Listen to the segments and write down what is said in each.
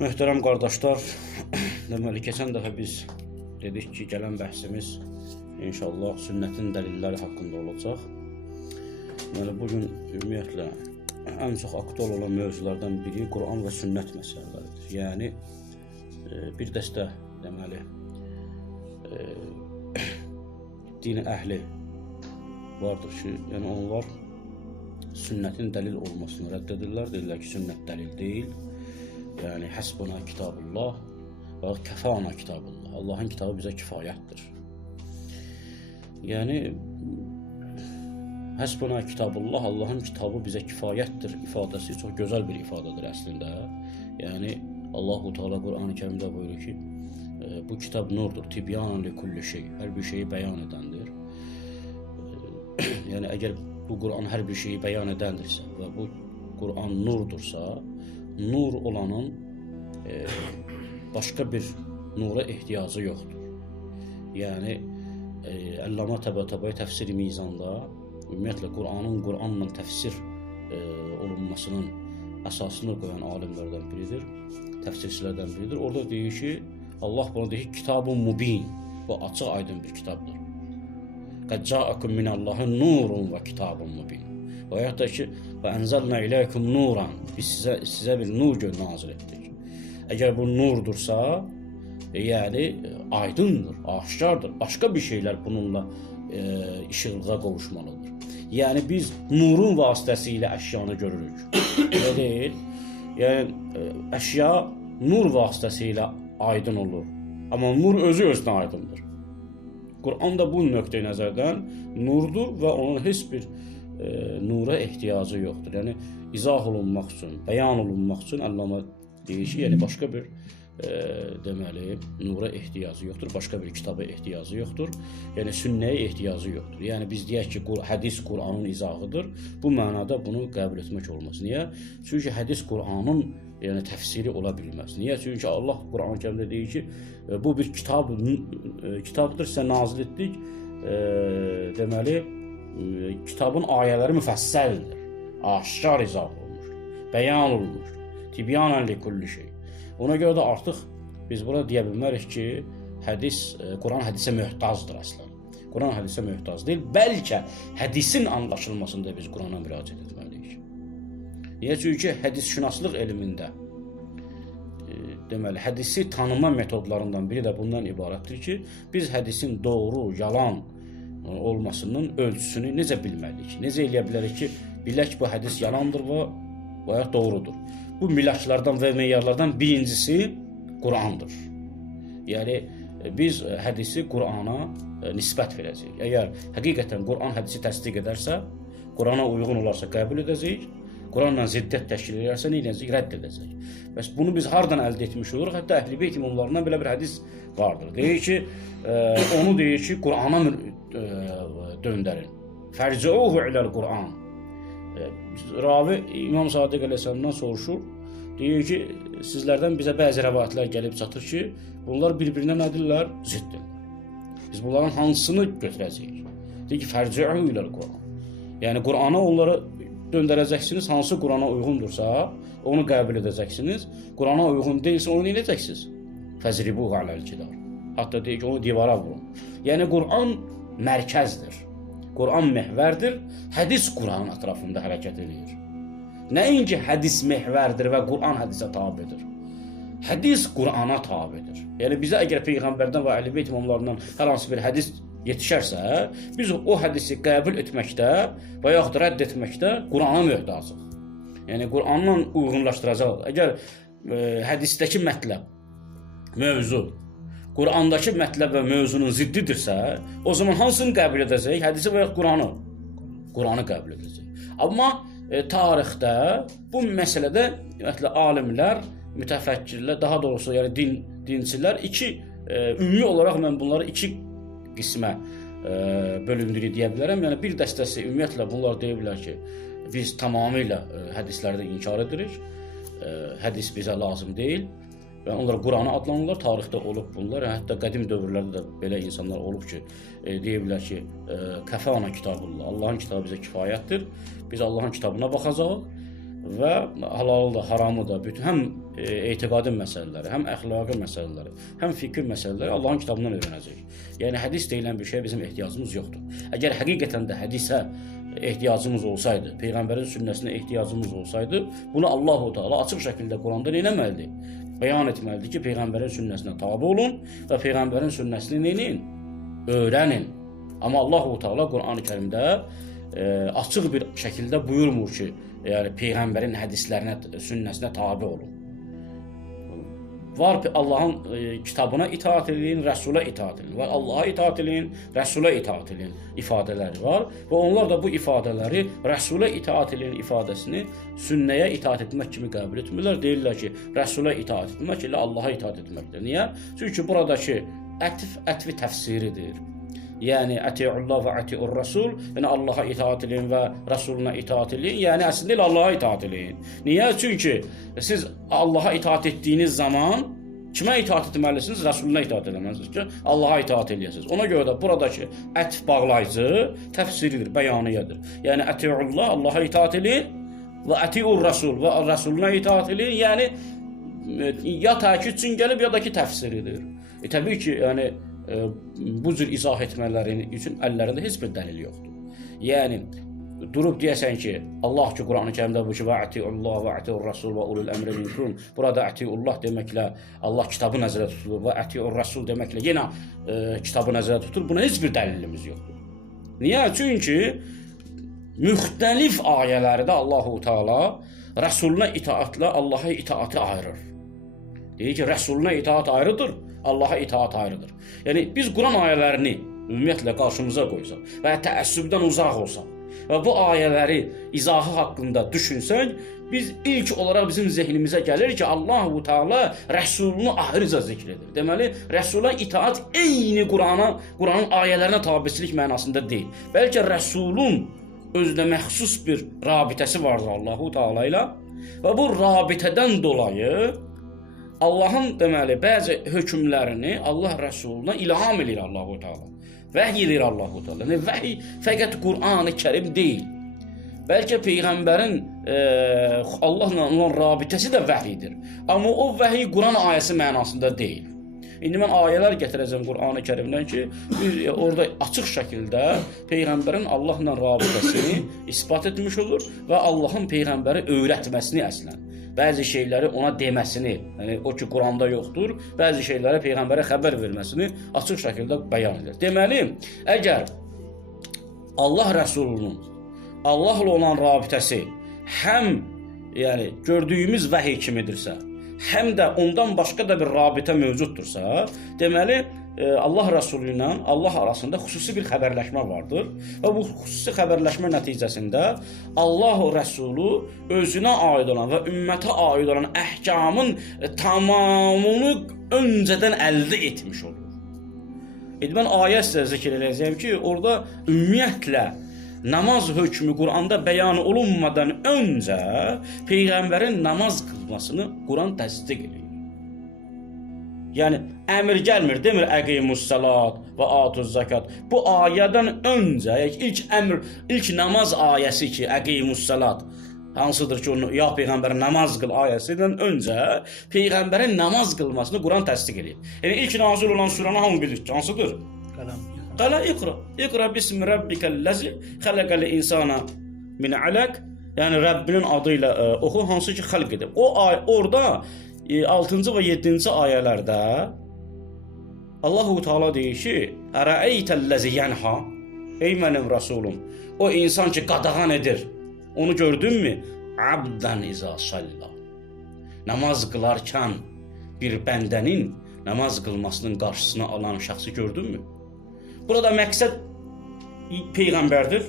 Möhtərəm qardaşlar, deməli keçən dəfə biz dedik ki, gələn bəhsimiz inşallah sünnətin dəlilləri haqqında olacaq. Deməli bugün ümumiyyətlə ən çox aktual olan mövzulardan biri Quran və sünnət məsələləridir. Yəni bir dəstə deməli din əhli vardır ki, yəni onlar sünnətin dəlil olmasını rədd edirlər. Deyirlər ki, sünnət dəlil deyil. Yəni həsbuna kitabullah və kəfana kitabullah. Allahın kitabı bizə kifayətdir. Yəni həsbuna kitabullah, Allahın kitabı bizə kifayətdir ifadəsi çox gözəl bir ifadədir əslində. Yəni Allahu Teala Quran-ı Kərimdə buyurur ki, bu kitab nurdur, tibyanan li kulli şey, hər bir şeyi bəyan edəndir. Yəni əgər bu Quran hər bir şeyi bəyan edəndirsə və bu Quran nurdursa, nur olanın başqa bir nura ehtiyacı yoxdur. Yəni Əllamə Təbəətəbəyi təfsir-i mizanda ümumiyyətlə Quranla təfsir olunmasının əsasını qoyan alimlərdən biridir, təfsirçilərdən biridir. Orada deyir ki, Allah buna deyir ki, kitab-ı mubin, bu açıq aydın bir kitabdır. Qəd ca'akum minallahi nurun və kitab-ı mubin. Və yaxud da ki, və ənzəlnə iləykum nuran, biz sizə bir nur nazil etdik. Əgər bu nurdursa, yəni aydındır, aşkardır. Başqa bir şeylər bununla işıqlığa qovuşmalıdır. Yəni biz nurun vasitəsilə əşyanı görürük. Elə deyil. Yəni əşya nur vasitəsilə aydın olur. Amma nur özü-özünə aydındır. Quran da bu nöqteyi nəzərdən nurdur və onun heç bir nura ehtiyacı yoxdur. Yəni izah olunmaq üçün, bəyan olunmaq üçün Əllamə deyir ki, yəni başqa bir deməli nura ehtiyacı yoxdur, başqa bir kitaba ehtiyacı yoxdur. Yəni sünnəyə ehtiyacı yoxdur. Yəni biz deyək ki, hədis Quranın izahıdır. Bu mənada bunu qəbul etmək olmaz. Niyə? Çünki hədis Quranın yəni təfsiri ola bilməz. Niyə? Çünki Allah Quran-ı Kərimdə deyir ki, bu bir kitabdır, sizə nazil etdik. Deməli kitabın ayələri müfəssəldir, aşkar izah olunmuşdur, bəyan olunmuşdur, tibyanan li kulli şey. Ona görə də artıq biz buna deyə bilmərik ki, Quran hədisə möhtazdır əslən. Quran hədisə möhtaz deyil, bəlkə hədisin anlaşılmasında biz Qurana müraciət etməliyik. Niyə? Çünki hədisşünaslıq elmində deməli, hədisi tanıma metodlarından biri də bundan ibarətdir ki, biz hədisin doğru, yalan olmasının ölçüsünü necə bilməliyik? Necə eləyə bilərik ki, bilək bu hədis yalandır və ya doğrudur? Bu milaklardan və meyarlardan birincisi Qurandır. Yəni biz hədisi Qurana nisbət verəcəyik. Əgər həqiqətən Quran hədisi təsdiq edərsə, Qurana uyğun olarsa qəbul edəcəyik, Quranla ziddiyyət təşkil edərsə, nə edəcəyik? Rədd edəcəyik. Bəs bunu biz hardan əldə etmiş oluruq? Hətta Əhl-i Beyt imamlarından belə bir hədis vardır. Deyir ki, onu deyir ki, Qurana döndərin. Fərciuhu iləl Quran. Ravi İmam Sadiq əleyhissalamdan soruşur. Deyir ki, sizlərdən bizə bəzi rəvayətlər gəlib çatır ki, bunlar bir-birinə nədirlər? Ziddirlər. Biz bunların hansını götürəcəyik? Deyir ki, fərciuhu iləl Quran. Yəni Qurana onları döndərəcəksiniz, hansı Qurana uyğundursa, onu qəbul edəcəksiniz. Qurana uyğun deyilsə, onu eləyəcəksiniz. Fəzribuhu aləl kidar. Hətta deyir ki, onu divara vurun. Yəni Quran mərkəzdir. Quran məhvərdir. Hədis Quranın ətrafında hərəkət edir. Nəinki hədis məhvərdir və Quran hədisə tabidir. Hədis Qurana tabidir. Yəni bizə əgər Peyğəmbərdən və Əhl-i Beyt imamlarından hər hansı bir hədis yetişərsə, biz o hədisi qəbul etməkdə və yaxud rədd etməkdə Qurana möhtacıq. Yəni Quranla uyğunlaşdıracaq. Əgər hədisdəki mətləb, mövzu Qurandakı mətləb və mövzunun ziddidirsə, o zaman hansını qəbul edəcək? Hədisi və yaxud Quranı? Quranı qəbul edəcək. Amma tarixdə bu məsələdə ümumiyyətlə alimlər, mütəfəkkirlər, daha doğrusu yəni dinçilər ümumi olaraq mən bunları iki qismə bölündüyünü deyə bilərəm. Yəni bir dəstəsi ümumiyyətlə bunlar deyirlər ki, biz tamamilə hədislərdə inkar edirik. Hədis bizə lazım deyil. Və onlar Quranı adlanırlar, tarixdə olub bunlar. Hətta qədim dövrlərdə də belə insanlar olub ki, deyirlər ki, kəfana kitabullah, Allahın kitabı bizə kifayətdir. Biz Allahın kitabına baxacağıq və halalı da, haramı da, bütün həm etiqadi məsələləri, həm əxlaqi məsələləri, həm fikir məsələləri Allahın kitabından öyrənəcək. Yəni hədis deyilən bir şeyə bizim ehtiyacımız yoxdur. Əgər həqiqətən də hədisə ehtiyacımız olsaydı, peyğəmbərin sünnəsinə ehtiyacımız olsaydı, bunu Allahu Teala açıq şəkildə Quranda nə etməlidir? Bəyan etməlidir ki, peyğəmbərin sünnəsinə tabe olun və peyğəmbərin sünnəsini neyin? Öyrənin. Amma Allahu Teala Qur'an-ı-Kərimdə açıq bir şəkildə buyurmur ki, yəni peyğəmbərin hədislərinə, sünnəsinə tabe olun. Var Allahın kitabına itaat edin, Rəsula itaat edin. Var Allaha itaat edin, Rəsula itaat edin ifadələri var və onlar da bu ifadələri Rəsula itaat edin ifadəsini sünnəyə itaat etmək kimi qəbul etmirlər. Deyirlər ki, Rəsula itaat etmək ilə Allaha itaat etməkdir. Niyə? Çünki buradakı ətvi təfsiridir. Yəni ətiullah və ətiur Rasul, yəni Allaha itaat edin və Rasuluna itaat edin. Yəni əslində ilə Allaha itaat edin. Niyə? Çünki siz Allaha itaat etdiyiniz zaman kimə itaat etməlisiniz? Rasuluna itaat etməlisiniz ki, Allaha itaat edəsiniz. Ona görə də buradakı ətf bağlayıcı təfsiridir, bəyaniyədir. Yəni ətiullah, Allaha itaat edin və ətiur Rasul və Rasuluna itaat edin. Yəni ya təkid üçün gəlib, ya da ki təfsiridir. Təbii ki, yəni bu cür izah etmələri üçün əllərində heç bir dəlil yoxdur. Yəni durub deyəsən ki, Allah ki Qur'an-ı-Kərimdə bu ki və ətiullah və ətiur Rasul və ulul əmri minkum. Burada ətiullah deməklə Allah kitabı nəzərdə tutulur və ətiur Rasul deməklə yenə kitabı nəzərdə tutulur. Buna heç bir dəlilimiz yoxdur. Niyə? Çünki müxtəlif ayələrdə Allahu Teala Rasuluna itaatla Allaha itaatı ayırır. Deyir ki, Rasuluna itaat ayrıdır, Allaha itaat ayrıdır. Yəni biz Quran ayələrini ümumiyyətlə qarşımıza qoysaq və təəssübdən uzaq olsaq və bu ayələri izahı haqqında düşünsək, biz ilk olaraq bizim zehnimizə gəlir ki, Allahu Teala Rəsulunu ayrıca zikr edir. Deməli, Rəsula itaat eyni Quranın ayələrinə tabiçilik mənasında deyil. Bəlkə Rəsulun özünə məxsus bir rabitəsi vardır Allahu Teala ilə və bu rabitədən dolayı Allahın deməli bəzi hökmlərini Allah Rəsuluna ilham edir Allahu Teala. Vəhy edir Allahu Teala. Yəni vəhy fəqət Qur'an-ı Kərim deyil. Bəlkə peyğəmbərin Allahla olan rabitəsi də vəhyidir. Amma o vəhy Quran ayəsi mənasında deyil. İndi mən ayələr gətirəcəm Qur'an-ı Kərimdən ki, orada açıq şəkildə peyğəmbərin Allahla rabitəsini isbat etmiş olur və Allahın peyğəmbəri öyrətməsini əslən. Bəzi şeyləri ona deməsini, yəni o ki Quranda yoxdur, bəzi şeyləri peyğəmbərə xəbər verməsini açıq şəkildə bəyan edir. Deməli, əgər Allah Rəsulunun Allahla olan rabitəsi həm yəni gördüyümüz vəhy kimidirsə, həm də ondan başqa da bir rabitə mövcuddursa, deməli Allah Rəsulü ilə Allah arasında xüsusi bir xəbərləşmə vardır və bu xüsusi xəbərləşmə nəticəsində Allah Rəsulü özünə aid olan və ümmətə aid olan əhkamın tamamını öncədən əldə etmiş olur. Mən ayə sizə zikr edəcəyim ki, orada ümumiyyətlə namaz hökmü Quranda bəyan olunmadan öncə peyğəmbərin namaz qılmasını Quran təsdiq edir. Yəni əmr gəlmir, demir əqimus salat və atuz zakat. Bu ayədən öncə, ilk namaz ayəsi ki, əqimus salat hansıdır ki, ya peyğəmbərin namaz qıl ayəsindən öncə peyğəmbərin namaz qılmasını Quran təsdiq edir. Yəni ilk nazil olan surəni hamı bilir ki, hansıdır? Qala iqra. İqra bismi rabbikəl-ləzi xələqəl insana min alaq. Yəni Rəbbinin adı ilə oxu, hansı ki xəlq edib. O orada 6-cı və 7-ci ayələrdə Allahu Teala deyir ki, "Ərəeytəl-ləzi yənha." Ey mənim Rəsulum, o insan ki qadağan edir. Onu gördünmü? Abdan iza salla. Namaz qılarkən bir bəndənin namaz qılmasının qarşısına alan şəxsi gördünmü? Burada məqsəd peyğəmbərdir.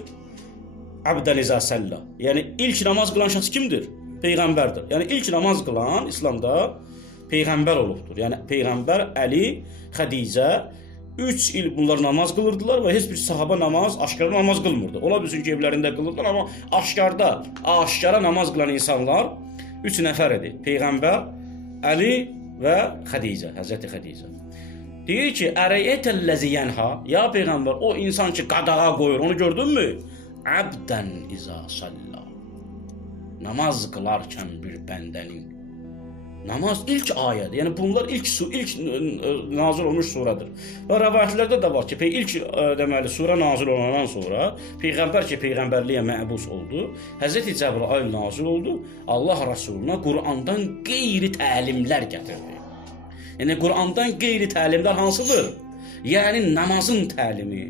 Abdan iza salla. Yəni ilk namaz qılan şəxs kimdir? Peyğəmbərdir. Yəni ilk namaz qılan İslamda peyğəmbər olubdur. Yəni peyğəmbər, Əli, Xədicə 3 il bunlar namaz qılırdılar və heç bir sahaba aşkara namaz qılmırdı. Ola bilsin ki, evlərində qılırdılar, amma aşkara namaz qılan insanlar 3 nəfər idi. Peyğəmbər, Əli və Xədicə, Həzrəti Xədicə. Deyir ki, "Ərəyətəl-ləzi yənha." Ya peyğəmbər, o insan ki qadağa qoyur, onu gördünmü? Abdan iza salla. namaz qılarkən bir bəndənin. Namaz ilk ayədir. Yəni bunlar ilk nazil olmuş suradır. Və rəvayətlərdə də var ki, ilk deməli sura nazil olandan sonra peyğəmbər ki, peyğəmbərliyə məbus oldu, Həzrəti Cəbrail nazil oldu, Allah Rəsuluna Qur'andan qeyri təlimlər gətirdi. Yəni Qur'andan qeyri təlimlər hansıdır? Yəni namazın təlimi.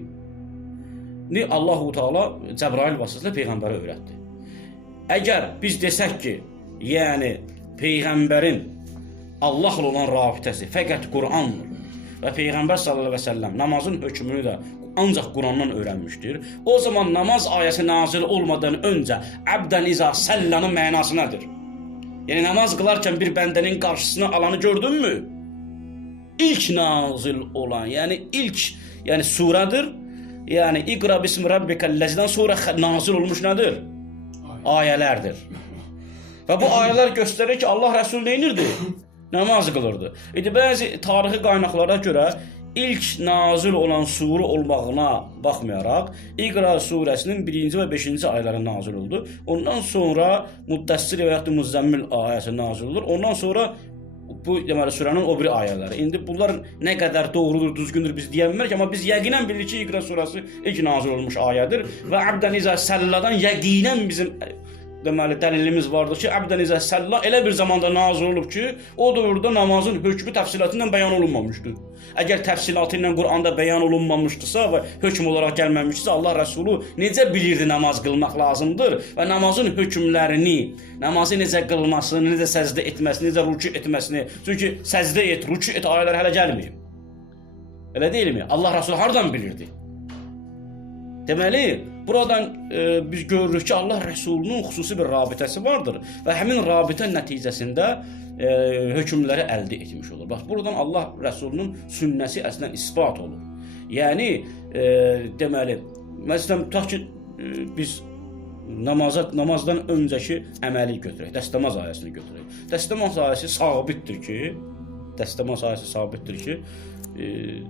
Allahu Teala Cəbrail vasitəsilə peyğəmbərə öyrətdi. Əgər biz desək ki, yəni peyğəmbərin Allahla olan rabitəsi fəqət Qur'andır və peyğəmbər sallallahu əleyhi və səlləm namazın hökmünü də ancaq Qur'andan öyrənmişdir. O zaman namaz ayəsi nazil olmadan öncə əbdən izə səllanın mənası nədir? Yəni namaz qılarkən bir bəndənin qarşısına alanı gördünmü? İlk nazil olan, yəni ilk suradır. Yəni İqra bismi rabbikəl-ləzidən sonra nazil olmuş nədir? Ayələrdir. Və bu ayələr göstərir ki, Allah Rəsul neynirdi? Namaz qılırdı. Bəzi tarixi qaynaqlara görə ilk nazil olan sura olmağına baxmayaraq İqra surəsinin 1-ci və 5-ci ayələri nazil oldu. Ondan sonra Müddəssir və ya Müzzəmmil ayəsi nazil olur. Ondan sonra bu deməli surənin o biri ayələri. İndi bunlar nə qədər doğrudur, düzgündür biz deyə bilmərik, amma biz yəqinən bilirik ki, İqra surəsi ilk nazil olmuş ayədir və Əbdən izə səlladan yəqinən bizim deməli dəlilimiz vardır ki, Əbdən izə səlla elə bir zamanda nazil olub ki, o dövrdə namazın hökmü təfsilatı ilə bəyan olunmamışdır. Əgər təfsilatı ilə Qur'anda bəyan olunmamışdırsa və hökm olaraq gəlməmişdirsə, Allah Rəsulu necə bilirdi namaz qılmaq lazımdır və namazın hökmlərini, namazı necə qılmasını, necə səcdə etməsini, necə rükû etməsini, çünki səcdə et, rükû et ayələr hələ gəlməyib. Elə deyilmi? Allah Rəsulu hardan bilirdi? Deməli, buradan biz görürük ki, Allah Rəsulunun xüsusi bir rabitəsi vardır və həmin rabitə nəticəsində hökmləri əldə etmiş olur. Bax, buradan Allah Rəsulunun sünnəsi əslən isbat olur. Yəni, deməli, məsələn, tutaq ki, biz namazdan öncəki əməli götürək, dəstəmaz ayəsini götürək. Dəstəmaz ayəsi sabitdir ki,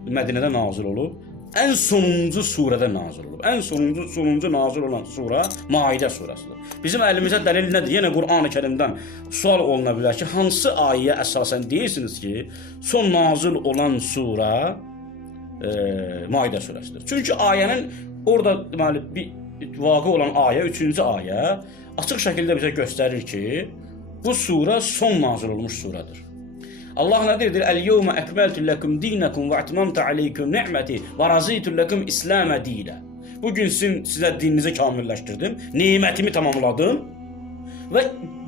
Mədinədə nazil olub. Ən sonuncu surədə nazil olub. Ən sonuncu nazil olan sura Maidə surəsidir. Bizim əlimizdə dəlil nədir? Yenə Qur'an-ı-Kərimdən sual oluna bilər ki, hansı ayəyə əsasən deyirsiniz ki, son nazil olan sura Maidə surəsidir. Çünki ayənin orada deməli bir vaqe olan ayə, 3-cü ayə açıq şəkildə bizə göstərir ki, bu sura son nazil olmuş suradır. Allah nə deyir? Əl-yevmə əkməltü ləkum dinəkum və ətmamtu aleykum ni'məti və razıytu ləkum İslamə dinə. Bugün sizə dininizi kamilləşdirdim, nimətimi tamamladım və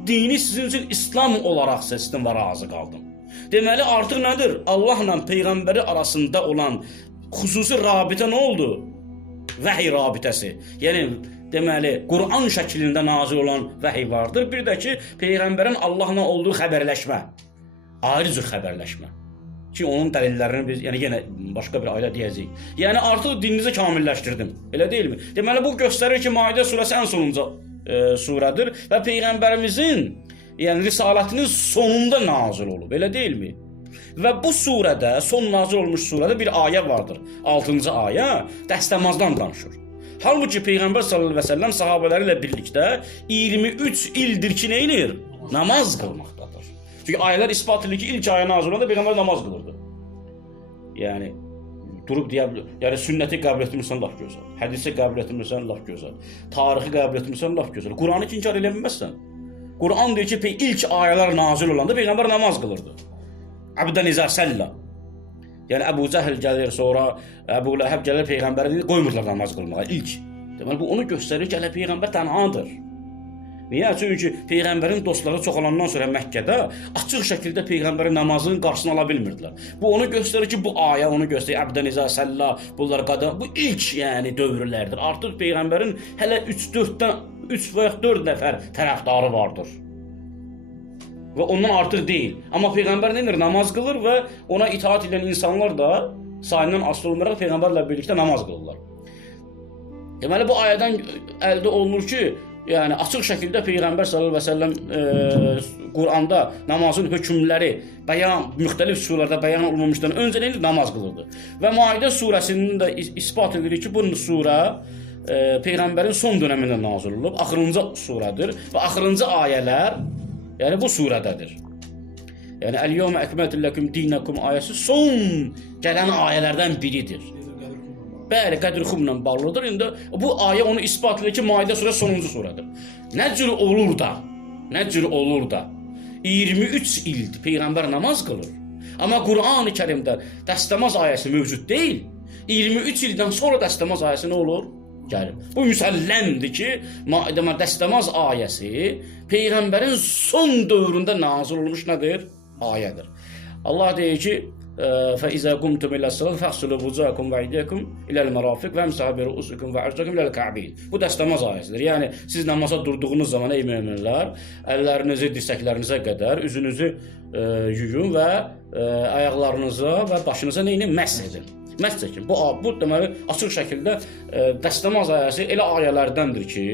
dini sizin üçün İslam olaraq seçdim və razı qaldım. Deməli, artıq nədir? Allahla Peyğəmbəri arasında olan xüsusi rabitə nə oldu? Vəhiy rabitəsi. Yəni, deməli, Qur'an şəklində nazil olan vəhiy vardır. Bir də ki, Peyğəmbərin Allahla olduğu xəbərləşmə. Ayrı cür xəbərləşmə. Ki, onun dəlillərini biz, yəni yenə başqa bir ayda deyəcəyik. Yəni, artıq dininizi kamilləşdirdim. Elə deyilmi? Deməli, bu göstərir ki, Maidə surəsi ən sonuncu surədir və Peyğəmbərimizin, yəni risalətinin sonunda nazil olub. Elə deyilmi? Və bu surədə, son nazil olmuş surədə bir ayə vardır. 6-cı ayə dəstəmazdan danışır. Halbuki Peyğəmbər sallallahu əleyhi və səlləm sahabələri ilə birlikdə 23 ildir ki, nə edir? Namaz qılmaqdadır. Çünki ayələr isbat edir ki, ilk ayə nazil olanda Peyğəmbər namaz qılırdı. Yəni, durub deyə bilir. Yəni, sünnəti qəbul etmirsən, laf gözəl. Hədisi qəbul etmirsən, laf gözəl. Tarixi qəbul etmirsən, laf gözəl. Qur'anı ki, inkar eləməzsən. Qur'an deyir ki, ilk ayələr nazil olanda Peyğəmbər namaz qılırdı. Əbdən izə səllə. Yəni, Əbu Cəhl gəlir, sonra Əbu Ləhəb gəlir, Peyğəmbərə deyir, qoymurlar namaz qılmağa, ilk. Deməli, bu onu göstərir ki, hələ Peyğəmbər tənhadır. Niyə? Çünki Peyğəmbərin dostları çoxalandan sonra Məkkədə açıq şəkildə Peyğəmbərin namazının qarşısını ala bilmirdilər. Bu onu göstərir ki, bu ayə onu göstərir. Əbdən izə səllə, bunlar qadın. Bu ilk yəni dövrlərdir. Artıq Peyğəmbərin hələ 3 və 4 nəfər tərəfdarı vardır. Və ondan artıq deyil. Amma Peyğəmbər nə edir? Namaz qılır və ona itaat edən insanlar da sayından asılı olmayaraq Peyğəmbərlə birlikdə namaz qılırlar. Deməli, bu ayədən əldə olunur ki, yəni açıq şəkildə Peyğəmbər sallallahu əleyhi və səlləm Qur'anda namazın hökmləri müxtəlif surələrdə bəyan olunmamışdan öncə namaz qılırdı. Və Maidə surəsinin də isbat edilir ki, bu surə Peyğəmbərin son dönəmində nazil olub, axırıncı surədir və axırıncı ayələr, yəni bu surədədir. Yəni Əl-yevmə əkməltu ləkum dinakum ayəsi son gələn ayələrdən biridir. Bəli, Qədir-xumla bağlıdır. İndi bu ayə onu isbat edir ki, Maidə surəsi sonuncu surədir. Nə cür olur da 23 ildir Peyğəmbər namaz qılır. Amma Qur'an-ı Kərimdə dəstəmaz ayəsi mövcud deyil. 23 ildən sonra dəstəmaz ayəsi nə olur? Gəlir. Bu müsəlləmdir ki, dəstəmaz ayəsi Peyğəmbərin son dövründə nazil olmuş nədir? Ayədir. Allah deyir ki, فَإِذَا قُمْتُمْ إِلَى الصَّلَاةِ فَاغْسِلُوا وُجُوهَكُمْ وَأَيْدِيَكُمْ إِلَى الْمَرَافِقِ وَامْسَحُوا بِرُءُوسِكُمْ وَأَرْجُلَكُمْ إِلَى الْكَعْبَيْنِ. Bu dəstəmaz ayəsidir. Yəni siz namaza durduğunuz zaman ey möminlər, əllərinizi dirsəklərinizə qədər, üzünüzü yuyun və ayaqlarınıza və başınıza nə edin? Məs edin. Məs çəkin. Bu deməli açıq şəkildə dəstəmaz ayəsi elə ayələrdəndir ki,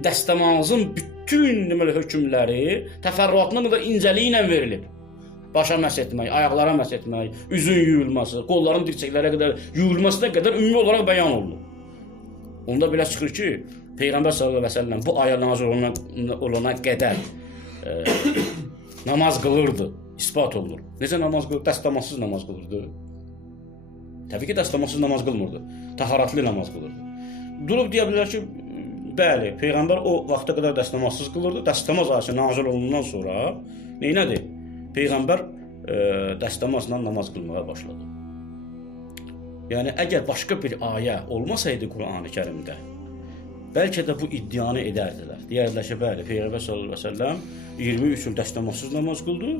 dəstəmazın bütün deməli hökmləri təfərrüatına qədər incəliyi ilə verilib. Başa məs etmək, ayaqlara məs etmək, üzün yuyulması, qolların dirsəklərə qədər yuyulmasına qədər ümumi olaraq bəyan olunur. Onda belə çıxır ki, Peyğəmbər sallallahu əleyhi və səlləm bu ayə nazil olana qədər namaz qılırdı, isbat olunur. Necə namaz qılırdı? Dəstəmazsız namaz qılırdı. Təbii ki, dəstəmazsız namaz qılmırdı. Təharatlı namaz qılırdı. Durub deyə bilər ki, bəli, Peyğəmbər o vaxta qədər dəstəmazsız qılırdı. Dəstəmaz ayəsi nazil olunandan sonra neynədir? Peyğəmbər dəstəmazla namaz qılmağa başladı. Yəni, əgər başqa bir ayə olmasaydı Qur'an-ı Kərimdə, bəlkə də bu iddianı edərdilər. Deyərdilər ki, bəli, Peyğəmbər sallallahu əleyhi və səlləm 23 il dəstəmazsız namaz qıldı.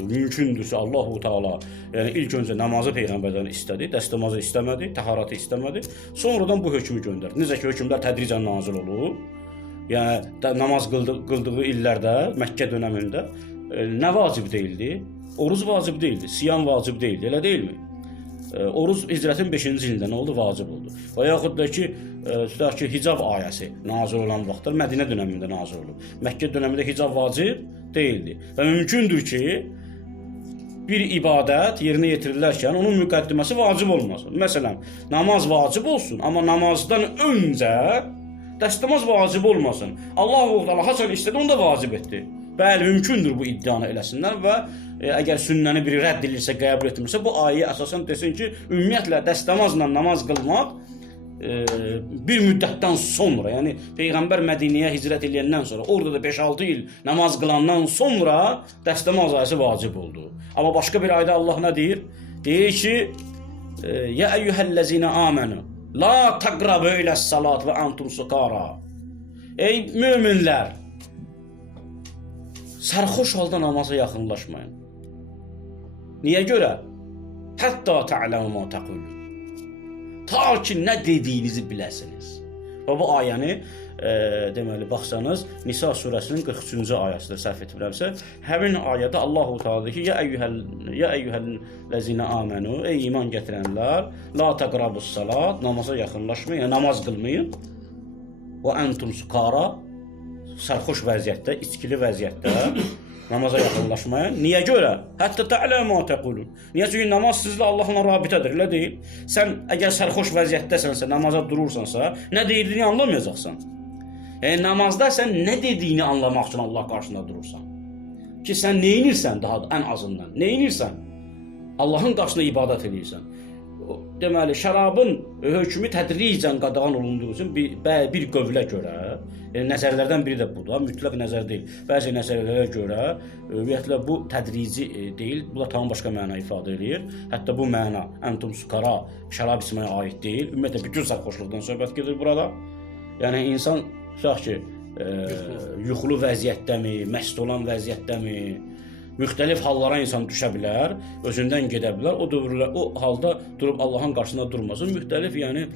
Mümkündürsə Allahu Teala, yəni ilk öncə namazı Peyğəmbərdən istədi, dəstəmazı istəmədi, təharatı istəmədi. Sonradan bu hökmü göndərdi. Necə ki, hökmlər tədricən nazil olub. Yəni, namaz qıldığı illərdə, Məkkə dönəmində nə vacib deyildi? Oruz vacib deyildi, siyam vacib deyildi, elə deyilmi? Oruz hicrətin 5-ci ilində nə oldu? Vacib oldu. Və yaxud da ki, tutaq ki, hicab ayəsi nazil olan vaxtlar Mədinə dönəmində nazil olub. Məkkə dönəmində hicab vacib deyildi. Və mümkündür ki, bir ibadət yerinə yetirilərkən onun müqəddiməsi vacib olmasın. Məsələn, namaz vacib olsun, amma namazdan öncə dəstəmaz vacib olmasın. Allah-u Teala haçan istədi, onu da vacib etdi. Bəli, mümkündür bu iddianı eləsinlər və əgər sünnəni biri rədd edilirsə, qəbul etmirsə, bu ayəyə əsasən desin ki, ümumiyyətlə dəstəmazla namaz qılmaq bir müddətdən sonra, yəni Peyğəmbər Mədinəyə hicrət edəndən sonra, orada da 5-6 il namaz qılandan sonra dəstəmaz ayəsi vacib oldu. Amma başqa bir ayədə Allah nə deyir? Deyir ki, Ya əyyuhəl-ləzinə amenu la taqrabu iləs-salat və antum sukara. Ey möminlər, sərxoş halda namaza yaxınlaşmayın. Niyə görə? Hətta ta'lamu ma taqulun. Ta ki nə dediyinizi biləsiniz. Və bu ayəni deməli baxsanız Nisa surəsinin 43-cü ayəsidir, səhv etmirəmsə. Həmin ayədə Allahu Teala deyir ki, ya eyyuhəl-ləzinə amenu, ey iman gətirənlər, la taqrabus-salat, namaza yaxınlaşmayın, yəni namaz qılmayın. Və antum sukara, sərxoş vəziyyətdə, içkili vəziyyətdə namaza yaxınlaşmayın. Niyə görə? Hətta ta'lamu ma taqulun. Niyə? Çünki namaz sizlə Allahla rabitədir, elə deyil. Sən əgər sərxoş vəziyyətdəsənsə, namaza durursansa, nə deyildiğini anlamayacaqsan. Yəni namazda sən nə dediyini anlamaq üçün Allah qarşısında durursan. Ki sən nə edirsən daha ən azından? Nə edirsən? Allahın qarşısında ibadət edirsən. Deməli, şərabın hökmü tədricən qadağan olunduğu üçün bir qövlə görə, yəni nəzərlərdən biri də budur, mütləq nəzər deyil. Bəzi nəzərlərə görə, ümumiyyətlə bu tədrici deyil, bu da tam başqa məna ifadə edir. Hətta bu məna antum sukara, şərab içməyə aid deyil. Ümumiyyətlə bütün sərxoşluqdan söhbət gedir burada. Yəni insan tutaq ki, yuxulu vəziyyətdəmi, məst olan vəziyyətdəmi, müxtəlif hallara insan düşə bilər, özündən gedə bilər. O dövrlər, o halda durub Allahın qarşısında durmasın. Müxtəlif, yəni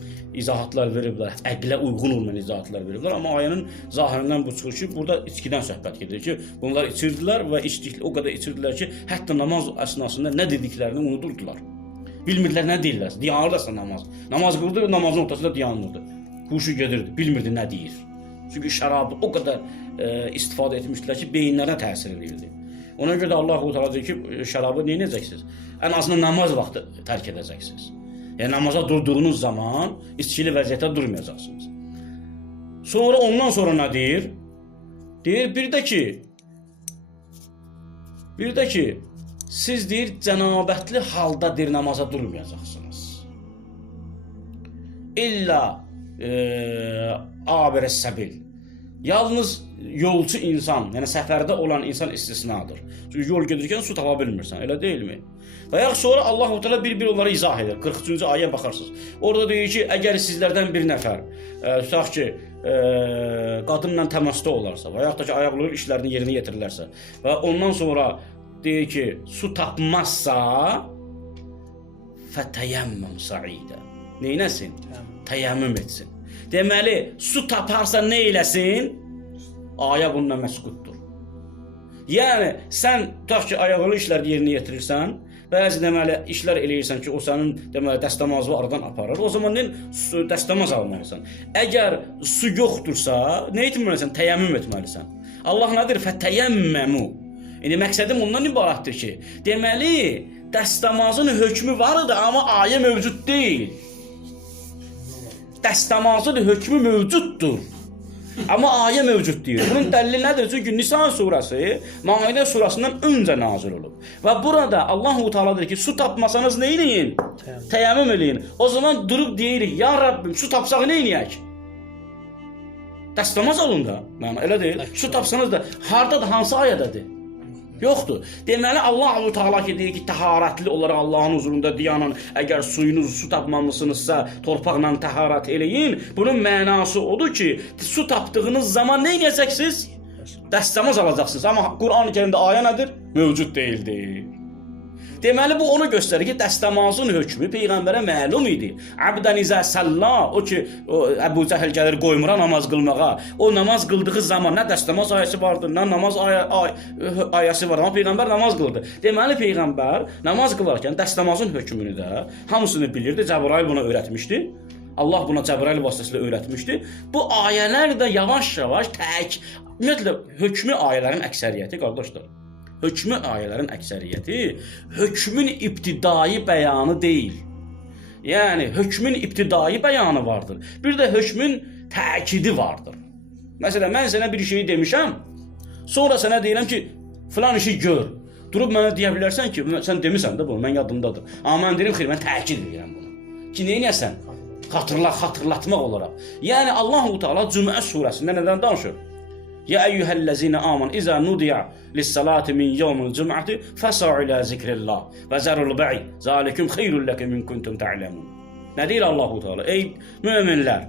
izahatlar veriblər, əqlə uyğun olmayan izahatlar veriblər. Amma ayənin zahirindən bu çıxır ki, burada içkidən söhbət gedir ki, bunlar içirdilər və o qədər içirdilər ki, hətta namaz əsnasında nə dediklərini unudurdular. Bilmirdilər nə deyirlər. Dayanırlarsa namaz. Namaz qıldı, namazın ortasında dayanırdı. Huşu gedirdi, bilmirdi nə deyir. Çünki şərabı o qədər istifadə etmişdilər ki, beyinlərə təsir edirdi. Ona görə də Allah-u Teala deyir ki, şərabı nə edəcəksiniz? Ən azından namaz vaxtı tərk edəcəksiniz. Yəni namaza durduğunuz zaman içkili vəziyyətdə durmayacaqsınız. Sonra ondan sonra nə deyir? Deyir bir də ki siz deyir cənabətli halda deyir namaza durmayacaqsınız. İlla abirəs səbil. Yalnız yolcu insan, yəni səfərdə olan insan istisnadır. Çünki yol gedirkən su tapa bilmirsən, elə deyilmi? Və yaxud sonra Allah-u Teala bir-bir onları izah edir. 43-cü ayəyə baxarsınız. Orada deyir ki, əgər sizlərdən bir nəfər, tutaq ki, qadınla təmasda olarsa və yaxud da ki, ayaqları işlərini yerinə yetirirlərsə və ondan sonra deyir ki, su tapmazsa fətəyəmməm sa'idə. Neynəsin? Təyəmmüm etsin. Deməli, su taparsa nə eləsin? Ayə bununla məskuddur. Yəni, sən tutaq ki, ayaqlı işləri yerinə yetirirsən, bəzi deməli işlər eləyirsən ki, o sənin deməli dəstəmazı aradan aparır. O zaman dəstəmaz almalısan. Əgər su yoxdursa, nə etməlisən? Təyəmmüm etməlisən. Allah nədir? Fətəyəmməmu. İndi məqsədim ondan ibarətdir ki, deməli, dəstəmazın hökmü var idi, amma ayə mövcud deyil. Dəstəmazın hökmü mövcuddur. Amma ayə mövcud deyir. Bunun dəlili nədir? Çünki Nisa surəsi Maidə surəsindən öncə nazil olub. Və burada Allah-u Teala deyir ki, su tapmasanız nə eləyin? Təyəmmüm eləyin. O zaman durub deyirik, ya Rabbim, su tapsaq nə eləyək? Dəstəmaz alın da. Elə deyil. Su tapsanız da, hardadır, hansı ayədədir? Yoxdur. Deməli Allah-u Teala ki deyir ki, təharətli olaraq Allahın huzurunda dayanın. Əgər suyunuzu su tapmamışsınızsa, torpaqla təharət eləyin. Bunun mənası odur ki, su tapdığınız zaman nə edəcəksiniz? Dəstəmaz alacaqsınız. Amma Quran-ı Kərimdə ayə nədir? Mövcud deyildir. Deməli bu onu göstərir ki, dəstəmazın hökmü peyğəmbərə məlum idi. Abdən izə səlla, o ki Əbu Cəhil gəlir qoymura namaz qılmağa. O namaz qıldığı zaman nə dəstəmaz ayəsi vardır, nə namaz ayəsi var. Amma peyğəmbər namaz qıldı. Deməli peyğəmbər namaz qılarkən dəstəmazın hökmünü də hamısını bilirdi. Cəbrail buna öyrətmişdi. Allah buna Cəbrail vasitəsilə öyrətmişdi. Bu ayələr də yavaş-yavaş ümumiyyətlə hökmü ayələrin əksəriyyəti qardaşlar. Hökmü ayələrin əksəriyyəti hökmün ibtidai bəyanı deyil. Yəni hökmün ibtidai bəyanı vardır. Bir də hökmün təkidi vardır. Məsələn, mən sənə bir şey demişəm, sonra sənə deyirəm ki, filan işi gör. Durub mənə deyə bilərsən ki, sən demisən də bunu, mən yadımdadır. Amma mən deyirəm, xeyr, mən təkid edirəm bunu. Ki, neynəyəsən? Xatırlatmaq olaraq. Yəni Allah-u Teala Cümə surəsində nədən danışır? Ya eyyuhellezine aman iza nudiya lis-salati min yawmil cum'ati fas'u ila zikrillah ve zarul bai zalikum khayrun lakum in kuntum ta'lamun. Nə deyir Allah-u Teala? Ey möminlər,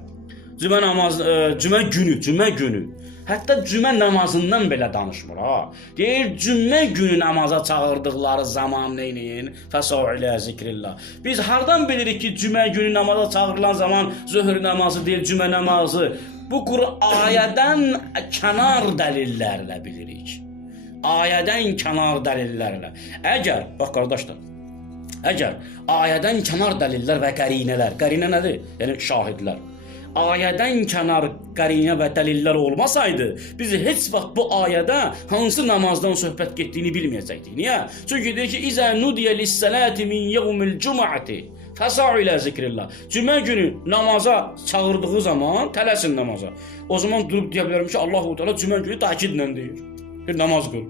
cümə günü, hətta cümə namazından belə danışmır ha. Deyir cümə günü namaza çağırdıqları zaman nə eləyin? Fas'u ila zikrillah. Biz hardan bilirik ki, cümə günü namaza çağırılan zaman zöhr namazı deyil, cümə namazı? Bu ayədən kənar dəlillərlə bilirik. Ayədən kənar dəlillərlə. Bax qardaşlar, əgər ayədən kənar dəlillər və qərinə nədir? Yəni şahidlər. Ayədən kənar qərinə və dəlillər olmasaydı, biz heç vaxt bu ayədə hansı namazdan söhbət getdiyini bilməyəcəkdik. Niyə? Çünki deyir ki, İzə nudiyə lis-salati min yawmil cum'ati fas'u ila zikrillah. Cümə günü namaza çağırdığı zaman tələsin namaza. O zaman durub deyə bilərəm ki, Allah-u Teala cümə günü təkidlə deyir. Bir namaz qıl.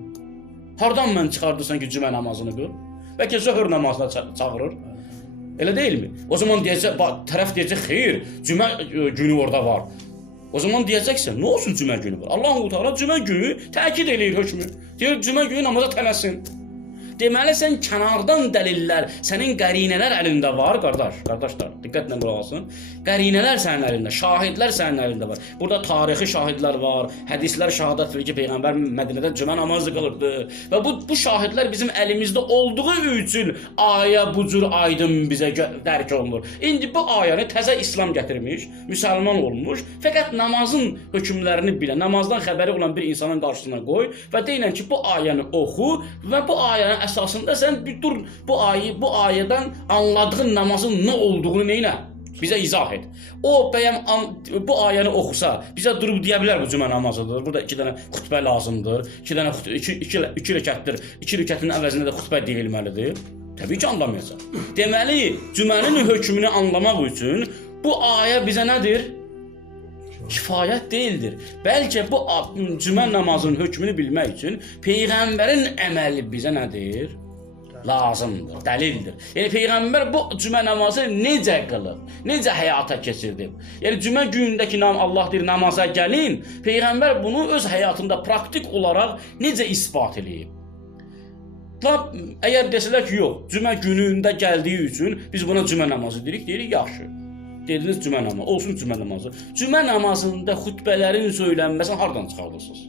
Hardan mən çıxardırsan ki, cümə namazını qıl? Bəlkə zöhr namazına çağırır. Elə deyilmi? O zaman deyəcək, tərəf deyəcək, xeyr, cümə günü orada var. O zaman deyəcəksən, nə olsun cümə günü var? Allah-u Teala cümə günü təkid eləyir hökmü. Deyir, cümə günü namaza tələsin. Deməli, sən kənardan dəlillər, sənin qərinələr əlində var, qardaşlar, diqqətlə qulaq asın. Qərinələr sənin əlində, şahidlər sənin əlində var. Burada tarixi şahidlər var, hədislər şahadət verir ki, Peyğəmbər Mədinədə cümə namazı qılırdı. Və bu şahidlər bizim əlimizdə olduğu üçün ayə bu cür aydın bizə dərk olunur. İndi bu ayəni təzə İslam gətirmiş, müsəlman olmuş, fəqət namazın hökmlərini bilən, namazdan xəbəri olan bir insanın qarşısına qoy və deyilən ki, bu ayəni oxu və bu ayəni əsasında sən dur bu ayədən anladığın namazın nə olduğunu neynə? Bizə izah et. O bəyəm bu ayəni oxusa, bizə durub deyə bilər bu cümə namazıdır. Burada 2 dənə xutbə lazımdır. 2 rəkətdir. 2 rəkətin əvəzində də xutbə deyilməlidir. Təbii ki, anlamayacaq. Deməli, cümənin hökmünü anlamaq üçün bu ayə bizə nədir? Kifayət deyildir. Bəlkə bu cümə namazının hökmünü bilmək üçün Peyğəmbərin əməli bizə nədir? Lazımdır, dəlildir. Yəni Peyğəmbər bu cümə namazı necə qılıb, necə həyata keçirdi? Yəni cümə günündəki Allah deyir namaza gəlin, Peyğəmbər bunu öz həyatında praktik olaraq necə isbat eləyib? Əgər desələr ki, yox, cümə günündə gəldiyi üçün biz buna cümə namazı deyirik, yaxşı. Dediniz cümə namazı, olsun cümə namazı. Cümə namazında xütbələrin söylənməsini hardan çıxardırsınız?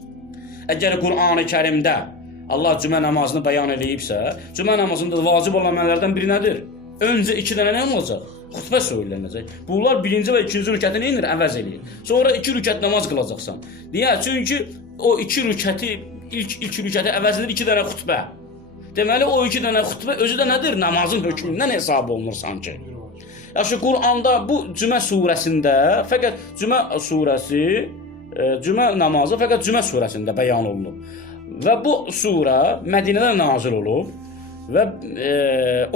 Əgər Qur'an-ı Kərimdə Allah cümə namazını bəyan eləyibsə, cümə namazında vacib olan əməllərdən biri nədir? Öncə 2 dənə nə olacaq? Xutbə söylənəcək. Bunlar birinci və ikinci rükəti nə edir? Əvəz eləyir. Sonra 2 rükət namaz qılacaqsan. Niyə? Çünki o 2 rükəti, ilk rükəti əvəz edir 2 dənə xutbə. Deməli, o 2 dənə xutbə özü də nədir? Namazın hökmündən hesab olunur sanki. Yaxşı, Qur'anda bu cümə surəsində, fəqət cümə surəsi, cümə namazı fəqət cümə surəsində bəyan olunub. Və bu surə Mədinədə nazil olub və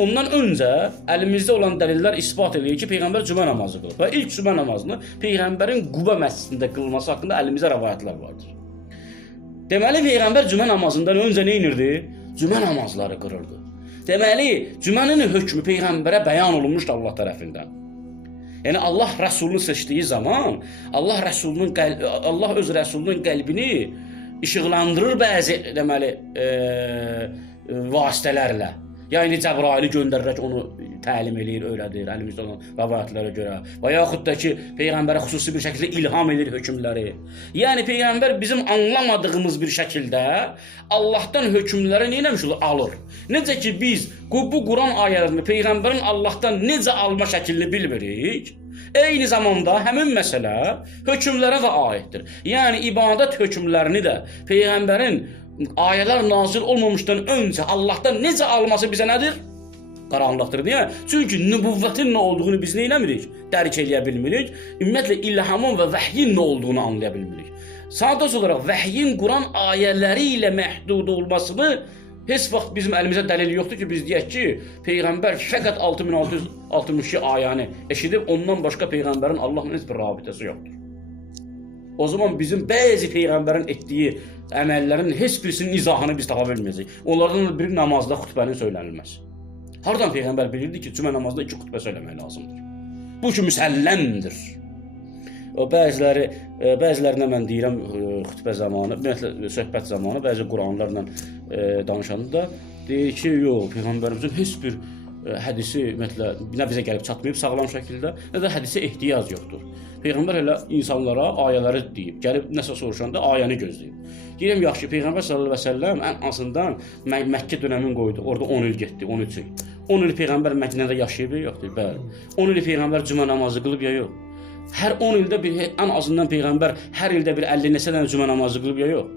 ondan öncə əlimizdə olan dəlillər isbat edir ki, Peyğəmbər cümə namazı qılıb. Və ilk cümə namazını Peyğəmbərin Quba məscidində qılması haqqında əlimizdə rəvayətlər vardır. Deməli, Peyğəmbər cümə namazından öncə nə edirdi? Cümə namazları qırırdı. Deməli, cümənin hökmü Peyğəmbərə bəyan olunmuşdu Allah tərəfindən. Yəni Allah Rəsulunu seçdiyi zaman Allah öz Rəsulunun qəlbini işıqlandırır bəzi deməli vasitələrlə. Yəni Cəbraili göndərərək onu təlim eləyir, öyrədir, əlimizdə olan rəvayətlərə görə. Və yaxud da ki, Peyğəmbərə xüsusi bir şəkildə ilham edir hökmləri. Yəni Peyğəmbər bizim anlamadığımız bir şəkildə Allahdan hökmləri nə etmiş olur? Alır. Necə ki biz bu Quran ayələrini Peyğəmbərin Allahdan necə alma şəklini bilmirik, eyni zamanda həmin məsələ hökmlərə də aiddir. Yəni ibadət hökmlərini də Peyğəmbərin ayələr nazil olmamışdan öncə Allahdan necə alması bizə nədir? Qaranlıqdır. Niyə? Çünki nübüvvətin nə olduğunu biz nə eləmirik? Dərk eləyə bilmirik. Ümumiyyətlə ilhamın və vəhyin nə olduğunu anlaya bilmirik. Sadəcə olaraq vəhyin Quran ayələri ilə məhdud olmasını heç vaxt bizim əlimizdə dəlil yoxdur ki, biz deyək ki, Peyğəmbər fəqət 6662 ayəni eşidib, ondan başqa Peyğəmbərin Allahla heç bir rabitəsi yoxdur. O zaman bizim bəzi Peyğəmbərin etdiyi əməllərin heç birisinin izahını biz tapa bilməyəcəyik. Onlardan biri namazda xütbənin söylənilməsi. Hardan Peyğəmbər bilirdi ki, cümə namazda 2 xütbə söyləmək lazımdır? Bu ki, müsəlləmdir. Bəzilərinə mən deyirəm xütbə zamanı, ümumiyyətlə söhbət zamanı, bəzi Quranlarla danışanda deyir ki, yox, Peyğəmbərimizin heç bir hədisi ümumiyyətlə nə bizə gəlib çatmayıb sağlam şəkildə, nə də hədisə ehtiyac yoxdur. Peyğəmbər elə insanlara ayələri deyib, gəlib nəsə soruşanda ayəni gözləyib. Deyirəm, yaxşı, Peyğəmbər sallallahu əleyhi və səlləm ən azından Məkkə dönəmin qoydu, orada 10 il getdi, 13 il. 10 il Peyğəmbər Mədinədə yaşayıb ya, yoxdur, bəli. 10 il Peyğəmbər cümə namazı qılıb ya, yox. Hər 10 ildə bir, ən azından Peyğəmbər hər ildə bir 50 neçə dənə cümə namazı qılıb ya, yox.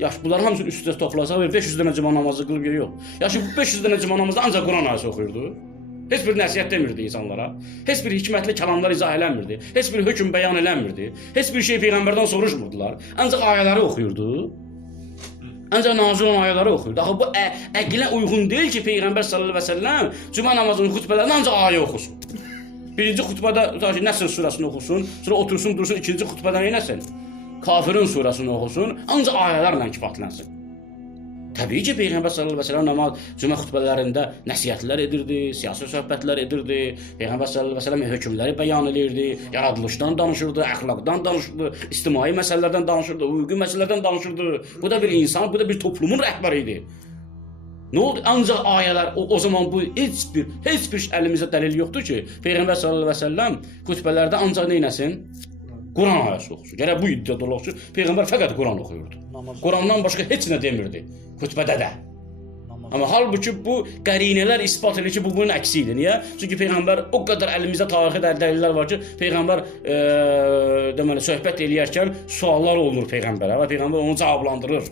Yaxşı, bunların hamısını üst-üstə toplasaq, 500 dənə cümə namazı qılıb ya, yox. Yaxşı, bu 500 dənə cümə namazda ancaq Quran ayəsi oxuyurdu. Heç bir nəsihət demirdi insanlara. Heç bir hikmətli kəlamlar izah eləmirdi. Heç bir hökm bəyan eləmirdi. Heç bir şey Peyğəmbərdən soruşmurdular. Ancaq ayələri oxuyurdu. Ancaq nazil olan ayələri oxuyurdu. Axı bu əqlə uyğun deyil ki, Peyğəmbər sallallahu əleyhi və səlləm cümə namazının xutbələrində ancaq ayə oxusun. Birinci xutbədə Nəsr surəsini oxusun, sonra otursun, dursun, ikinci xutbədə nə etsin? Kafirin surəsini oxusun, ancaq ayələrlə kifayətlənsin. Təbii ki, Peyğəmbər sallallahu əleyhi və səlləm namaz cümə xutbələrində nəsihətlər edirdi, siyasi söhbətlər edirdi. Peyğəmbər sallallahu əleyhi və səlləm hökmləri bəyan edirdi, yaradılışdan danışırdı, əxlaqdan danışırdı, ictimai məsələlərdən danışırdı, hüquqi məsələlərdən danışırdı. Bu da bir insan, bu da bir toplumun rəhbəri idi. Nə oldu? Ancaq ayələr o zaman bu heç bir əlimizdə dəlil yoxdur ki, Peyğəmbər sallallahu əleyhi və səlləm xutbələrdə ancaq nə etsin? Quran ayəsi oxusun. Gərək bu iddiada olaq ki, Peyğəmbər fəqət Quran oxuyurdu. Qurandan başqa heç nə demirdi xutbədə də. Amma halbuki bu qərinələr isbat edir ki, bu bunun əksi idi. Niyə? Çünki Peyğəmbər o qədər əlimizdə tarixi dəlillər var ki, Peyğəmbər deməli söhbət eləyərkən suallar olunur Peyğəmbərə və Peyğəmbər onu cavablandırır.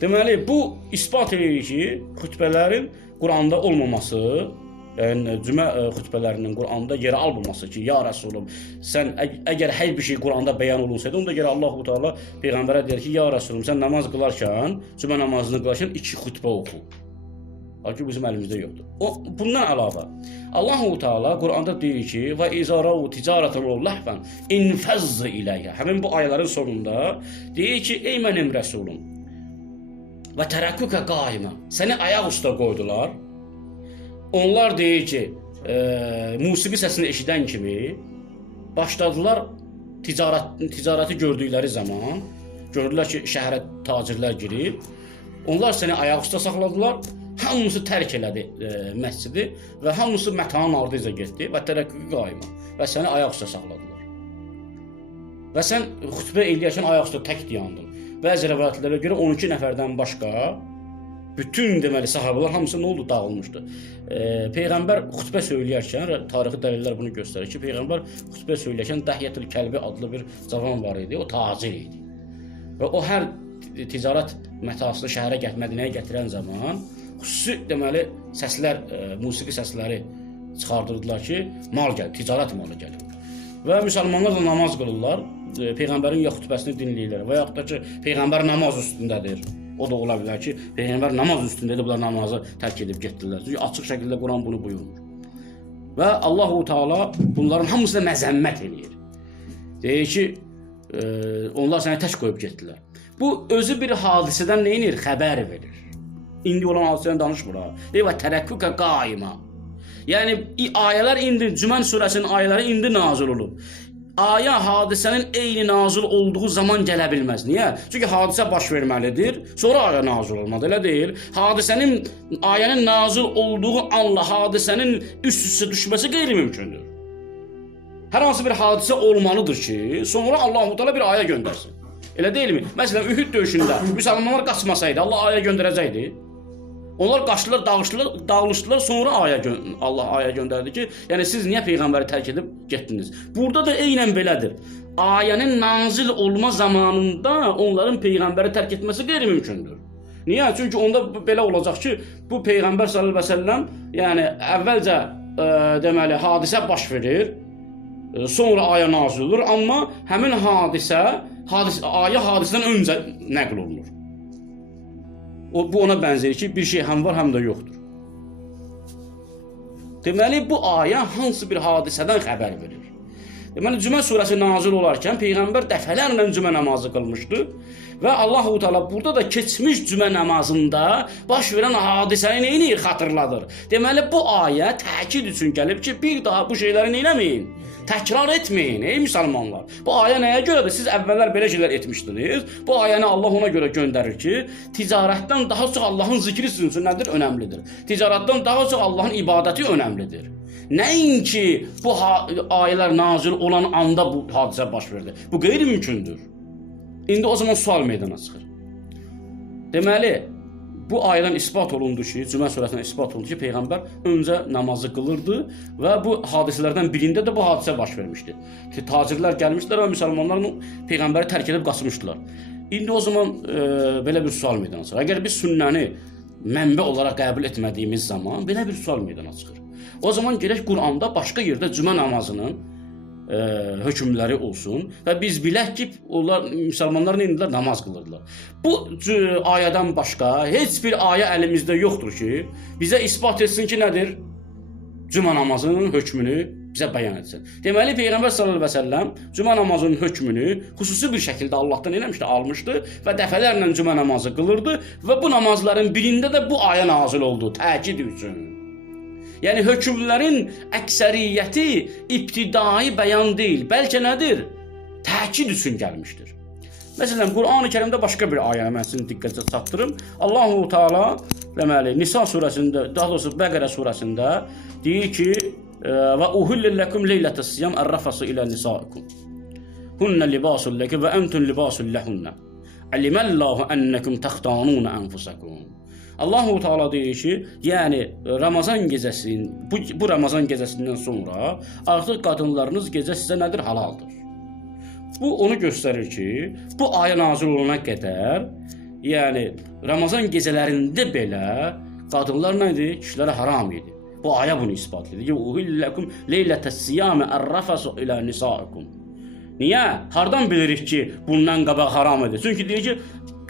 Deməli, bu isbat edir ki, xutbələrin Quranda olmaması, yəni cümə xutbələrinin Quranda yerə alınması ki, ya Rəsulum, sən əgər hər bir şey Quranda bəyan olunsaydı, onda görə Allah-u Teala Peyğəmbərə deyir ki, ya Rəsulum, sən namaz qılarkən, cümə namazını qılarkən 2 xutbə oxu. Halbuki bizim əlimizdə yoxdur. Bundan əlavə Allahu Teala Quranda deyir ki: "Və izarau ticaratan və lahvan infazz ilayha." Həmin bu ayələrin sonunda deyir ki: "Ey mənim rəsulum, və tərəkuka qaima." Səni ayaq üstə qoydular. Onlar deyir ki, musiqi səsini eşidən kimi başladılar ticarəti gördükləri zaman, gördülər ki, şəhərə tacirlər girib. Onlar səni ayaq üstə saxladılar. Hamısı tərk elədi məscidi və hamısı mətanın ardınca getdi və tərəkuka qaima və səni ayaq üstə saxladılar. Və sən xutbə eləyərkən ayaq üstə tək dayandın. Bəzi rivayətlərə görə 12 nəfərdən başqa bütün deməli sahabelər hamısı nə oldu? Dağılmışdı. Peyğəmbər xutbə söyləyərkən, tarixi dəlillər bunu göstərir ki, Peyğəmbər xutbə söyləyərkən Dəhiyyətül Kəlbi adlı bir cavan var idi, o tacir idi. Və o hər ticarət mətasını şəhərə Mədinəyə gətirən zaman xüsusi deməli səslər, musiqi səsləri çıxardırdılar ki, mal gəlir, ticarət malı gəlir. Və müsəlmanlar da namaz qılırlar, Peyğəmbərin ya xutbəsini dinləyirlər və yaxud da ki, Peyğəmbər namaz üstündədir. O da ola bilər ki, Peyğəmbər namaz üstündədir, bunlar namazı tərk edib getdilər. Çünki açıq şəkildə Quran bunu buyurmur. Və Allahu Teala bunların hamısına məzəmmət eləyir. Deyir ki, onlar səni tək qoyub getdilər. Bu özü bir hadisədən nə edir? Xəbər verir. İndi olan hadisədən danışmır ha. Deyir və tərəkuka qaima. Yəni ayələr indi Cümən surəsinin ayələri indi nazil olub. Ayə hadisənin eyni nazil olduğu zaman gələ bilməz. Niyə? Çünki hadisə baş verməlidir, sonra ayə nazil olmadı, elə deyil. Ayənin nazil olduğu anla hadisənin üst-üstə düşməsi qeyri-mümkündür. Hər hansı bir hadisə olmalıdır ki, sonra Allah-u Teala bir ayə göndərsin. Elə deyilmi? Məsələn, Ühud döyüşündə müsəlmanlar qaçmasaydı, Allah ayə göndərəcəkdi. Onlar qaçdılar, dağılışdılar, sonra Allah ayə göndərdi ki, yəni siz niyə Peyğəmbəri tərk edib getdiniz? Burada da eynən belədir. Ayənin nazil olma zamanında onların Peyğəmbəri tərk etməsi qeyri-mümkündür. Niyə? Çünki onda belə olacaq ki, bu Peyğəmbər sallallahu əleyhi və səlləm, yəni əvvəlcə deməli hadisə baş verir, sonra ayə nazil olur, amma həmin ayə hadisədən öncə nəql olunur. Bu ona bənzəyir ki, bir şey həm var, həm də yoxdur. Deməli, bu ayə hansı bir hadisədən xəbər verir? Deməli, Cümə surəsi nazil olarkən Peyğəmbər dəfələrlə cümə namazı qılmışdı və Allah-u Teala burada da keçmiş cümə namazında baş verən hadisəni neyini xatırladır. Deməli, bu ayə təkid üçün gəlib ki, bir daha bu şeyləri neyləməyin? Təkrar etməyin, ey müsəlmanlar. Bu ayə nəyə görədir? Siz əvvəllər belə şeylər etmişdiniz. Bu ayəni Allah ona görə göndərir ki, ticarətdən daha çox Allahın zikri sizin üçün nədir? Önəmlidir. Ticarətdən daha çox Allahın ibadəti önəmlidir. Nəinki bu ayələr nazil olan anda bu hadisə baş verdi. Bu qeyri-mümkündür. İndi o zaman sual meydana çıxır. Deməli, bu ayədən isbat olundu ki, Cümə surəsində isbat olundu ki, Peyğəmbər öncə namazı qılırdı və bu hadisələrdən birində də bu hadisə baş vermişdi. Tacirlər gəlmişdilər və müsəlmanların Peyğəmbəri tərk edib qaçmışdılar. İndi o zaman belə bir sual meydana çıxır. Əgər biz sünnəni mənbə olaraq qəbul etmədiyimiz zaman belə bir sual meydana çıxır. O zaman gerək Quranda başqa yerdə cümə namazının hökmləri olsun və biz bilək ki, onlar müsəlmanlar neyindilər? Namaz qılırdılar. Bu ayədən başqa heç bir ayə əlimizdə yoxdur ki, bizə isbat etsin ki, nədir? Cümə namazının hökmünü bizə bəyan etsin. Deməli, Peyğəmbər sallallahu əleyhi və səlləm cümə namazının hökmünü xüsusi bir şəkildə Allahdan eləmişdi, almışdı və dəfələrlə cümə namazı qılırdı və bu namazların birində də bu ayə nazil oldu, təkid üçün. Yəni, hökmlərin əksəriyyəti ibtidai bəyan deyil, bəlkə nədir? Təkid üçün gəlmişdir. Məsələn, Qur'an-ı Kərimdə başqa bir ayəni mən sizin diqqətinizə çatdırım. Allah-u Teala deməli, Nisa surəsində, daha doğrusu Bəqərə surəsində deyir ki, və uhilləlləkum leylətəs-siyam ər-rafasu ilə nisaikum. Hunnə libasul ləkum və əntun libasul ləhunə. Əliməllahu ənəkum təxtanun ənfusakum. Allah-u Teala deyir ki, yəni Ramazan gecəsinin, bu Ramazan gecəsindən sonra artıq qadınlarınız gecə sizə nədir? Halaldır. Bu onu göstərir ki, bu ayə nazil olana qədər, yəni Ramazan gecələrində belə qadınlar nədir? Kişilərə haram idi. Bu ayə bunu isbat edir. Uhilləkum leylətəs-siyami ər-rafasu ilə nisaikum. Niyə? Hardan bilirik ki, bundan qabaq haram edir? Çünki deyir ki,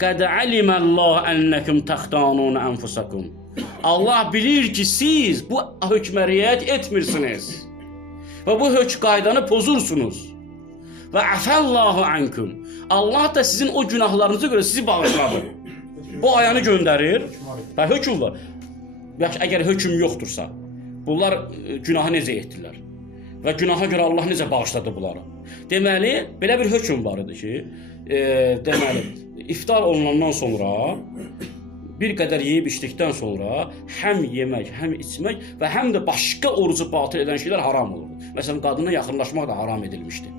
Qəd aliməllah ənəkum təxtanun ənfusakum. Allah bilir ki, siz bu hökmə riayət etmirsiniz. Və bu hökm qaydanı pozursunuz. Və əfəllahu ankum. Allah da sizin o günahlarınıza görə sizi bağışladı. Bu ayəni göndərir və hökm var. Yaxşı, əgər hökm yoxdursa, bunlar günahı necə etdilər? Və günaha görə Allah necə bağışladı bunları? Deməli, belə bir hökm var idi ki, deməli, iftar olunandan sonra, bir qədər yeyib içdikdən sonra həm yemək, həm içmək və həm də başqa orucu batıl edən şeylər haram olurdu. Məsələn, qadına yaxınlaşmaq da haram edilmişdi.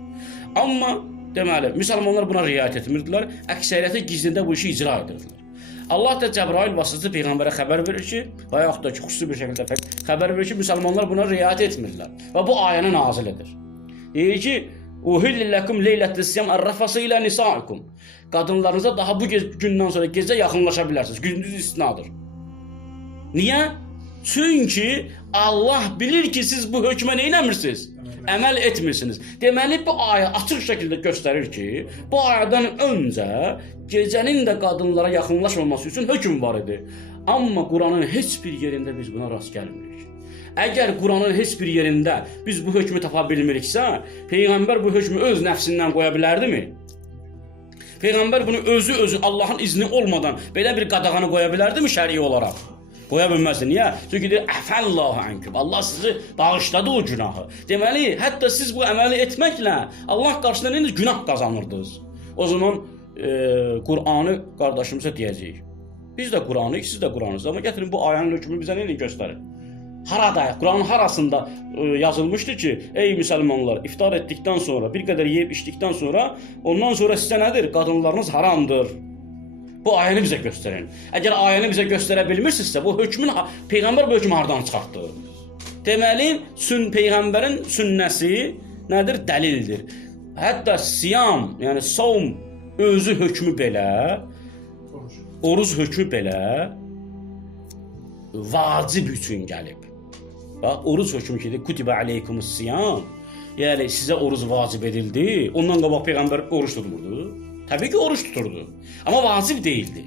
Amma, deməli, müsəlmanlar buna riayət etmirdilər, əksəriyyəti gizlində bu işi icra edirdilər. Allah da Cəbrail vasitəsilə Peyğəmbərə xəbər verir ki, və yaxud da ki, xüsusi bir şəkildə xəbər verir ki, müsəlmanlar buna riayət etmirlər və bu ayəni nazil edir. Deyir ki, "Uhillə lakum leylətəs-siyam ar-rafası ilə nisaikum." Qadınlarınıza daha bu gündən sonra gecə yaxınlaşa bilərsiniz. Gündüz istisnadır. Niyə? Çünki Allah bilir ki, siz bu hökmə nə etmirsiniz? Əməl etmirsiniz. Deməli, bu ayə açıq şəkildə göstərir ki, bu ayədən öncə gecənin də qadınlara yaxınlaşmaması üçün hökm var idi. Amma Quranın heç bir yerində biz buna rast gəlmirik. Əgər Quranın heç bir yerində biz bu hökmü tapa bilmiriksə, Peyğəmbər bu hökmü öz nəfsindən qoya bilərdimi? Peyğəmbər bunu özü Allahın izni olmadan belə bir qadağanı qoya bilərdimi şəri olaraq? Qoya bilməzdi. Niyə? Çünki deyir, əfəllahu ankum. Allah sizi bağışladı o günahı. Deməli, hətta siz bu əməli etməklə Allah qarşısında nə günah qazanırdınız? O zaman Qur'anı qardaşımıza deyəcəyik. Biz də Qur'anı, siz də Qur'anınız. Amma gətirin bu ayənin hökmünü bizə nə göstərir? Harada, Qur'anın harasında yazılmışdır ki, ey müsəlmanlar, iftar etdikdən sonra, bir qədər yeyib içdikdən sonra, ondan sonra sizə nədir? Qadınlarınız haramdır. Bu ayəni bizə göstərin. Əgər ayəni bizə göstərə bilmirsinizsə, bu hökmün, Peyğəmbər bu hökmü hardan çıxartdı? Deməli, Peyğəmbərin sünnəsi nədir? Dəlildir. Hətta siyam, yəni savm özü hökmü belə, oruz hökmü belə vacib üçün gəlib. Bax, oruz hökmü ki, kutibə aleykumus siyam, yəni sizə oruz vacib edildi. Ondan qabaq Peyğəmbər oruç tutmurdu. Təbii ki, oruç tuturdu. Amma vacib deyildi.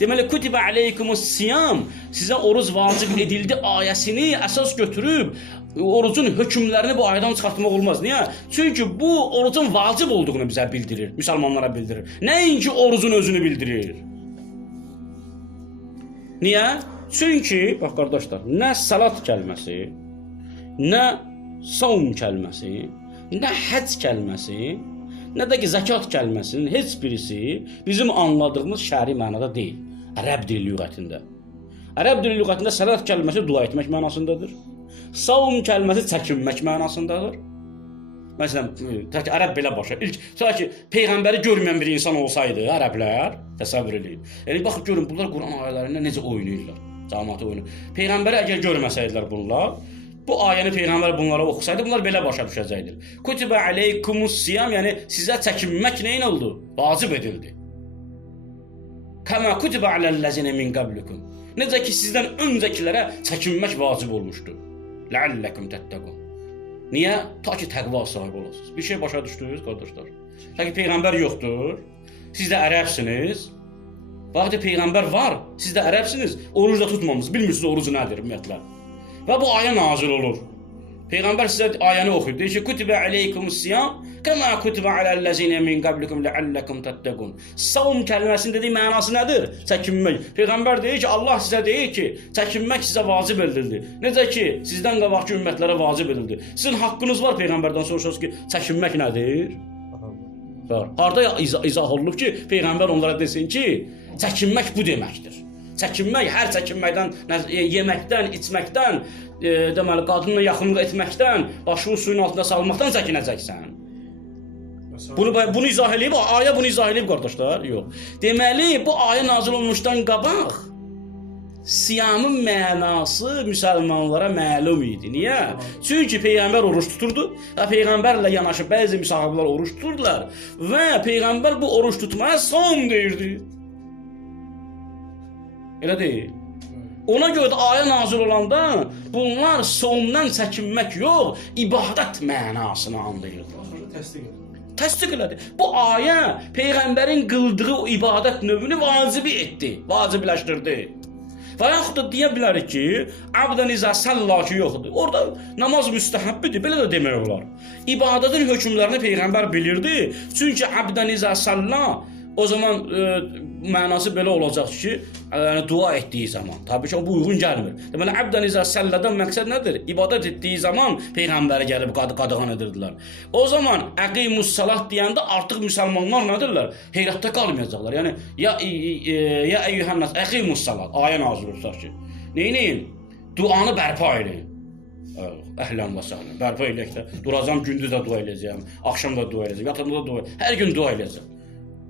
Deməli, kutibə aleykumus siyam, sizə oruz vacib edildi ayəsini əsas götürüb, orucun hökmlərini bu ayədən çıxartmaq olmaz. Niyə? Çünki bu orucun vacib olduğunu bizə bildirir, müsəlmanlara bildirir. Nəinki orucun özünü bildirir. Niyə? Çünki, bax qardaşlar, nə salat kəlməsi, nə savm kəlməsi, nə həc kəlməsi, nə də ki, zəkat kəlməsinin heç birisi bizim anladığımız şəri mənada deyil. Ərəb dili lüğətində. Ərəb dili lüğətində salat kəlməsi dua etmək mənasındadır. Savm kəlməsi çəkinmək mənasındadır. Məsələn, ərəb belə başa. İlk, ki, Peyğəmbəri görməyən bir insan olsaydı, ərəblər, təsəvvür edin. Yəni, baxıb görün, bunlar Quran ayələrində necə oynayırlar, cəmaatı oynayır. Peyğəmbəri əgər görməsəydilər bunlar, bu ayəni Peyğəmbər bunlara oxusaydı, bunlar belə başa düşəcəkdir. Kutibə aleykumus siyam, yəni sizə çəkinmək nəyin oldu? Vacib edildi. Kəmə kutibə aləl-ləzinə min qablikum. Necə ki, sizdən öncəkilərə çəkinmək vacib olmuşdu. Ləalləkum təttəqun. Niyə? Ta ki, təqva sahibi olasınız. Bir şey başa düşdünüz, qardaşlar. Ta ki, Peyğəmbər yoxdur, siz də ərəbsiniz. Vaxtı Peyğəmbər var, siz də ərəbsiniz, oruc da tutmamısınız, bilmirsiniz orucu nədir ümumiyyətlə. Və bu ayə nazil olur. Peyğəmbər sizə ayəni oxuyur. Deyir ki, kutibə aleykumus siyam, kəmə kutibə aləl-ləzinə min qablikum ləalləkum təttəqun. Savm kəlməsinin dediyi mənası nədir? Çəkinmək. Peyğəmbər deyir ki, Allah sizə deyir ki, çəkinmək sizə vacib edildi. Necə ki, sizdən qabaqki ümmətlərə vacib edildi. Sizin haqqınız var Peyğəmbərdən soruşursuz ki, çəkinmək nədir? Var. Harada izah olunub ki, Peyğəmbər onlara desin ki, çəkinmək bu deməkdir. Çəkinmək, hər çəkinməkdən, yeməkdən, içməkdən, deməli, qadınla yaxınlıq etməkdən, başını suyun altında salmaqdan çəkinəcəksən. Bunu izah edib, ayə bunu izah edib, qardaşlar? Yox. Deməli, bu ayə nazil olmuşdan qabaq, siyamın mənası müsəlmanlara məlum idi. Niyə? Çünki Peyğəmbər oruç tuturdu və Peyğəmbərlə yanaşı bəzi müsahiblər oruç tuturdular və Peyğəmbər bu oruç tutmaya savm deyirdi. Elə deyil. Ona görə də ayə nazil olanda bunlar savmdan çəkinmək yox, ibadət mənasını anlayırlar. təsdiq elədi. Bu ayə peyğəmbərin qıldığı ibadət növünü vacibi etdi, vacibləşdirdi. Və yaxud da deyə bilərik ki, abdən izə səlla ki, yoxdur. Orada namaz müstəhəbbidir, belə də demək olar. İbadətin hökmlərini peyğəmbər bilirdi. Çünki abdən izə səlla o zaman mənası belə olacaq ki, yəni dua etdiyi zaman. Təbii ki, bu uyğun gəlmir. Deməli, abdən izə səllədən məqsəd nədir? İbadət etdiyi zaman peyğəmbərə gəlib qadağan edirdilər. O zaman əqimus salat deyəndə artıq müsəlmanlar nədirlər? Heyrətdə qalmayacaqlar. Yəni ya eyyuhannas əqimus salat ayə nazil olsa ki. Neyləyin? Duanı bərpa eləyin. Əhlən və səhlən. Bərpa eləyək də. Duracam, gündüz də dua eləyəcəm, axşam da dua eləyəcəm, yatanda da dua. Hər gün dua eləyəcəm.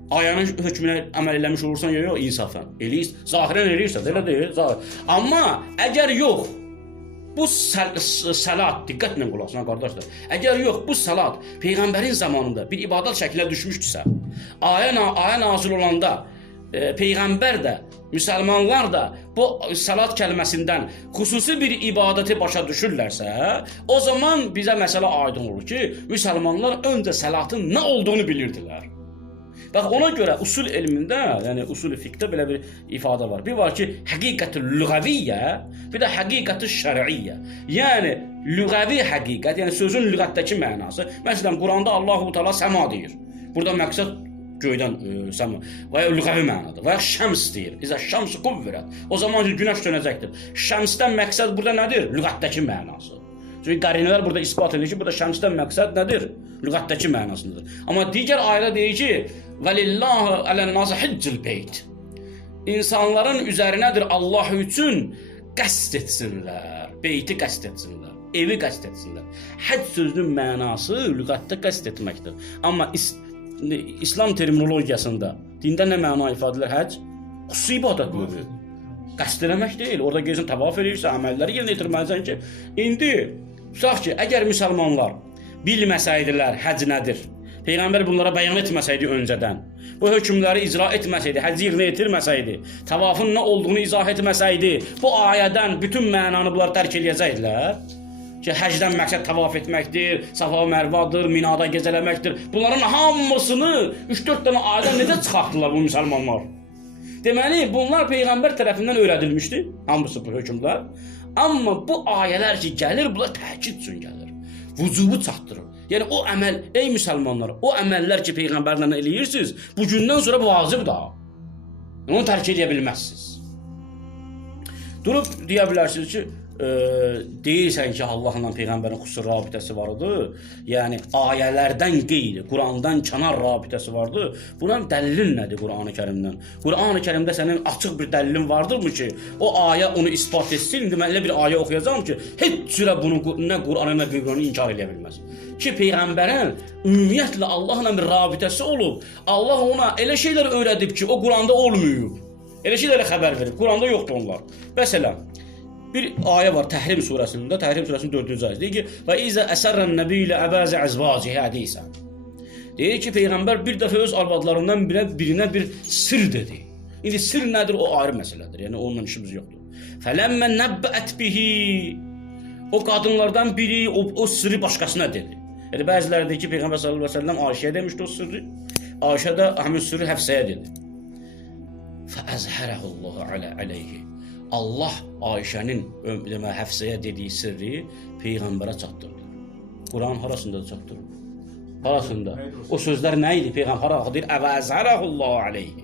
Ayənin hökmünə əməl eləmiş olursan, yox, insafən. Eləyirsən, zahirən eləyirsən, elə deyil, zahir. Amma əgər yox, bu salat, diqqətlə qulaq asın qardaşlar. Əgər yox, bu salat peyğəmbərin zamanında bir ibadət şəklinə düşmüşdüsə, ayə nazil olanda peyğəmbər də, müsəlmanlar da bu salat kəlməsindən xüsusi bir ibadəti başa düşürlərsə, o zaman bizə məsələ aydın olur ki, müsəlmanlar öncə salatın nə olduğunu bilirdilər. Bax, ona görə usul elmində, yəni usul fiqhdə belə bir ifadə var. Bir var ki, həqiqət-ü lüğəviyyə, bir də həqiqət-ü şər'iyyə. Yəni, lüğəvi həqiqət, yəni sözün lüğətdəki mənası. Məsələn, Quranda Allah-u Teala səma deyir. Burada məqsəd göydən səma və ya lüğəvi mənada və ya şəms deyir. İzə şəmsi quvvirət. O zaman ki, günəş dönəcəkdir. Şəmsdən məqsəd burada nədir? Lüğətdəki mənası. Çünki qarinələr burada isbat edir ki, burada şəmsdən məqsəd nədir? Lüğətdəki mənasındadır. Amma digər ayədə deyir ki, vəlillahu ələn-nas hiccil beyt. İnsanların üzərinədir Allah üçün qəsd etsinlər. Beyti qəsd etsinlər. Evi qəsd etsinlər. Həcc sözünün mənası lüğətdə qəsd etməkdir. Amma İslam terminologiyasında dində nə məna ifadə edir həcc? Xüsusi ibadət növüdür. Qəsd eləmək deyil. Orada gəlsən təvaf edirsən, əməlləri yerinə yetirməlisən ki, indi tutaq ki, əgər müsəlmanlar bilməsəydilər həcc nədir, Peyğəmbər bunlara bəyan etməsəydi öncədən, bu hökmləri icra etməsəydi, həcci yerinə yetirməsəydi, təvafın nə olduğunu izah etməsəydi, bu ayədən bütün mənanı bunlar dərk eləyəcəkdilər ki, həcdən məqsəd təvaf etməkdir, Safa Mərvadır, Minada gecələməkdir. Bunların hamısını 3-4 dənə ayədən necə çıxartdılar bu müsəlmanlar? Deməli, bunlar Peyğəmbər tərəfindən öyrədilmişdi, hamısı bu hökmlər. Amma bu ayələr ki, gəlir, bunlar təkid üçün gəlir. Vücubu çatdırır. Yəni, o əməl, ey müsəlmanlar, o əməllər ki, Peyğəmbərlə eləyirsiniz, bugündən sonra vacibdir. Onu tərk edə bilməzsiniz. Durub deyə bilərsiniz ki, deyirsən ki, Allahla Peyğəmbərin xüsusi rabitəsi vardır, yəni ayələrdən qeyri, Qurandan kənar rabitəsi vardır. Buna dəlilin nədir Qur'an-ı Kərimdən? Qur'an-ı Kərimdə sənin açıq bir dəlilin vardırmı ki, o ayə onu ispat etsin? İndi mən elə bir ayə oxuyacağam ki, heç cürə bunu nə Qur'anı, nə Qur'anı inkar edə bilməz. Ki, Peyğəmbərin ümumiyyətlə Allahla bir rabitəsi olub, Allah ona elə şeylər öyrədib ki, o Qur'anda olmayıb. Elə şeylərə xəbər verir, Qur'anda yoxdur onlar. Məsələn, bir ayə var Təhrim surəsində, Təhrim surəsinin 4-cü ayəsi. Deyir ki, və izə əsərrən nəbi ilə əbəzi əzvacihi hədisə. Deyir ki, Peyğəmbər bir dəfə öz arvadlarından birinə bir sir dedi. İndi sir nədir? O ayrı məsələdir. Yəni, onunla işimiz yoxdur. Fələmmə nəbbət bihi. O qadınlardan biri o sirri başqasına dedi. Yəni, bəziləri deyir ki, Peyğəmbər sallallahu əleyhi və səlləm Ayşəyə demişdi o sirri. Ayşə də həmin sirri Həfsəyə dedi. Fəəzhərəhullahu aleyhi. Allah Ayşənin Həfsəyə dediyi sirri Peyğəmbərə çatdırdı. Quran harasında çatdırdı? Harasında? O sözlər nə idi? Peyğəmbər deyir, əvəzərəhullahu aleyhi.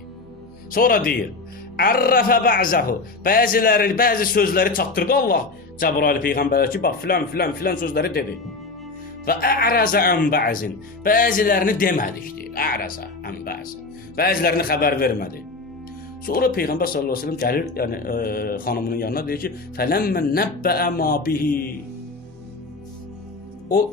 Sonra deyir, ərrəfə bə'zəhu. Bəzi sözləri çatdırdı Allah Cəbrail Peyğəmbərə ki, bax, filan sözləri dedi. Və ə'rəzə ən bə'zin. Bəzilərini demədik, deyir. Ə'rəzə ən bə'zin. Bəzilərini xəbər vermədi. Sonra Peyğəmbər sallallahu əleyhi və səlləm gəlir, yəni xanımının yanına deyir ki, "Fələmmə nəbbəə ma bihi." O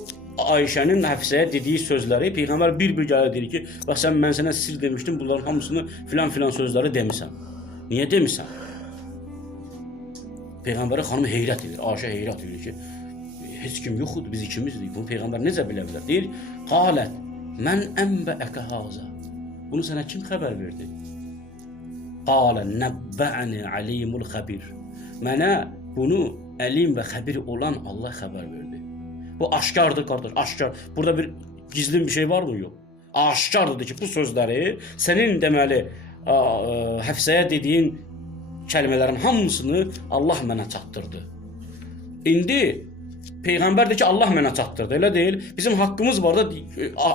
Ayşənin Həfsəyə dediyi sözləri Peyğəmbər bir-bir gəlir deyir ki, "Bax sən mən sənə sir demişdim, bunların hamısını filan sözləri demisən. Niyə demisən?" Peyğəmbərə xanım heyrət edir, Ayşə heyrət edir ki, "Heç kim yoxdur, biz ikimizdik. Bunu Peyğəmbər necə bilə bilər?" Deyir, "Qalət mən ənbəəkə haza." Bunu sənə kim xəbər verdi? Qalə nəbbə'ni alimul xəbir. Mənə bunu əlim və xəbir olan Allah xəbər verdi. Bu aşkardır qardaş, aşkar. Burada bir gizlin bir şey var mı? Yox. Aşkardır ki, bu sözləri sənin deməli Həfsəyə dediyin kəlmələrin hamısını Allah mənə çatdırdı. İndi Peyğəmbər deyir ki, Allah mənə çatdırdı, elə deyil. Bizim haqqımız var da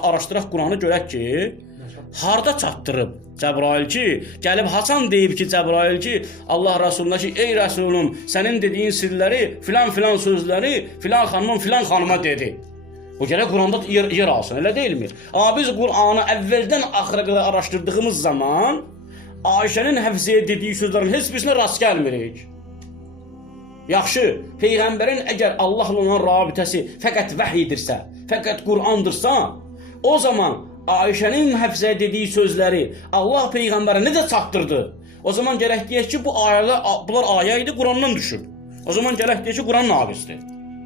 araşdıraq Quranı görək ki, harda çatdırıb Cəbrail ki, gəlib Hasan deyib ki, Cəbrail ki, Allah Rəsuluna ki, ey Rəsulum, sənin dediyin sirləri, filan sözləri filan xanıma dedi. Bu gərək Quranda yer alsın, elə deyilmi? Amma biz Quranı əvvəldən axıra qədər araşdırdığımız zaman Ayşənin Həfsəyə dediyi sözlərin heç birisinə rast gəlmirik. Yaxşı, Peyğəmbərin əgər Allahla olan rabitəsi fəqət vəhidirsə, fəqət Qurandırsa, o zaman Ayşənin Həfsəyə dediyi sözləri Allah Peyğəmbərə necə çatdırdı? O zaman gərək deyək ki, bunlar ayə idi, Qurandan düşür. O zaman gərək deyək ki, Quran naqisdir.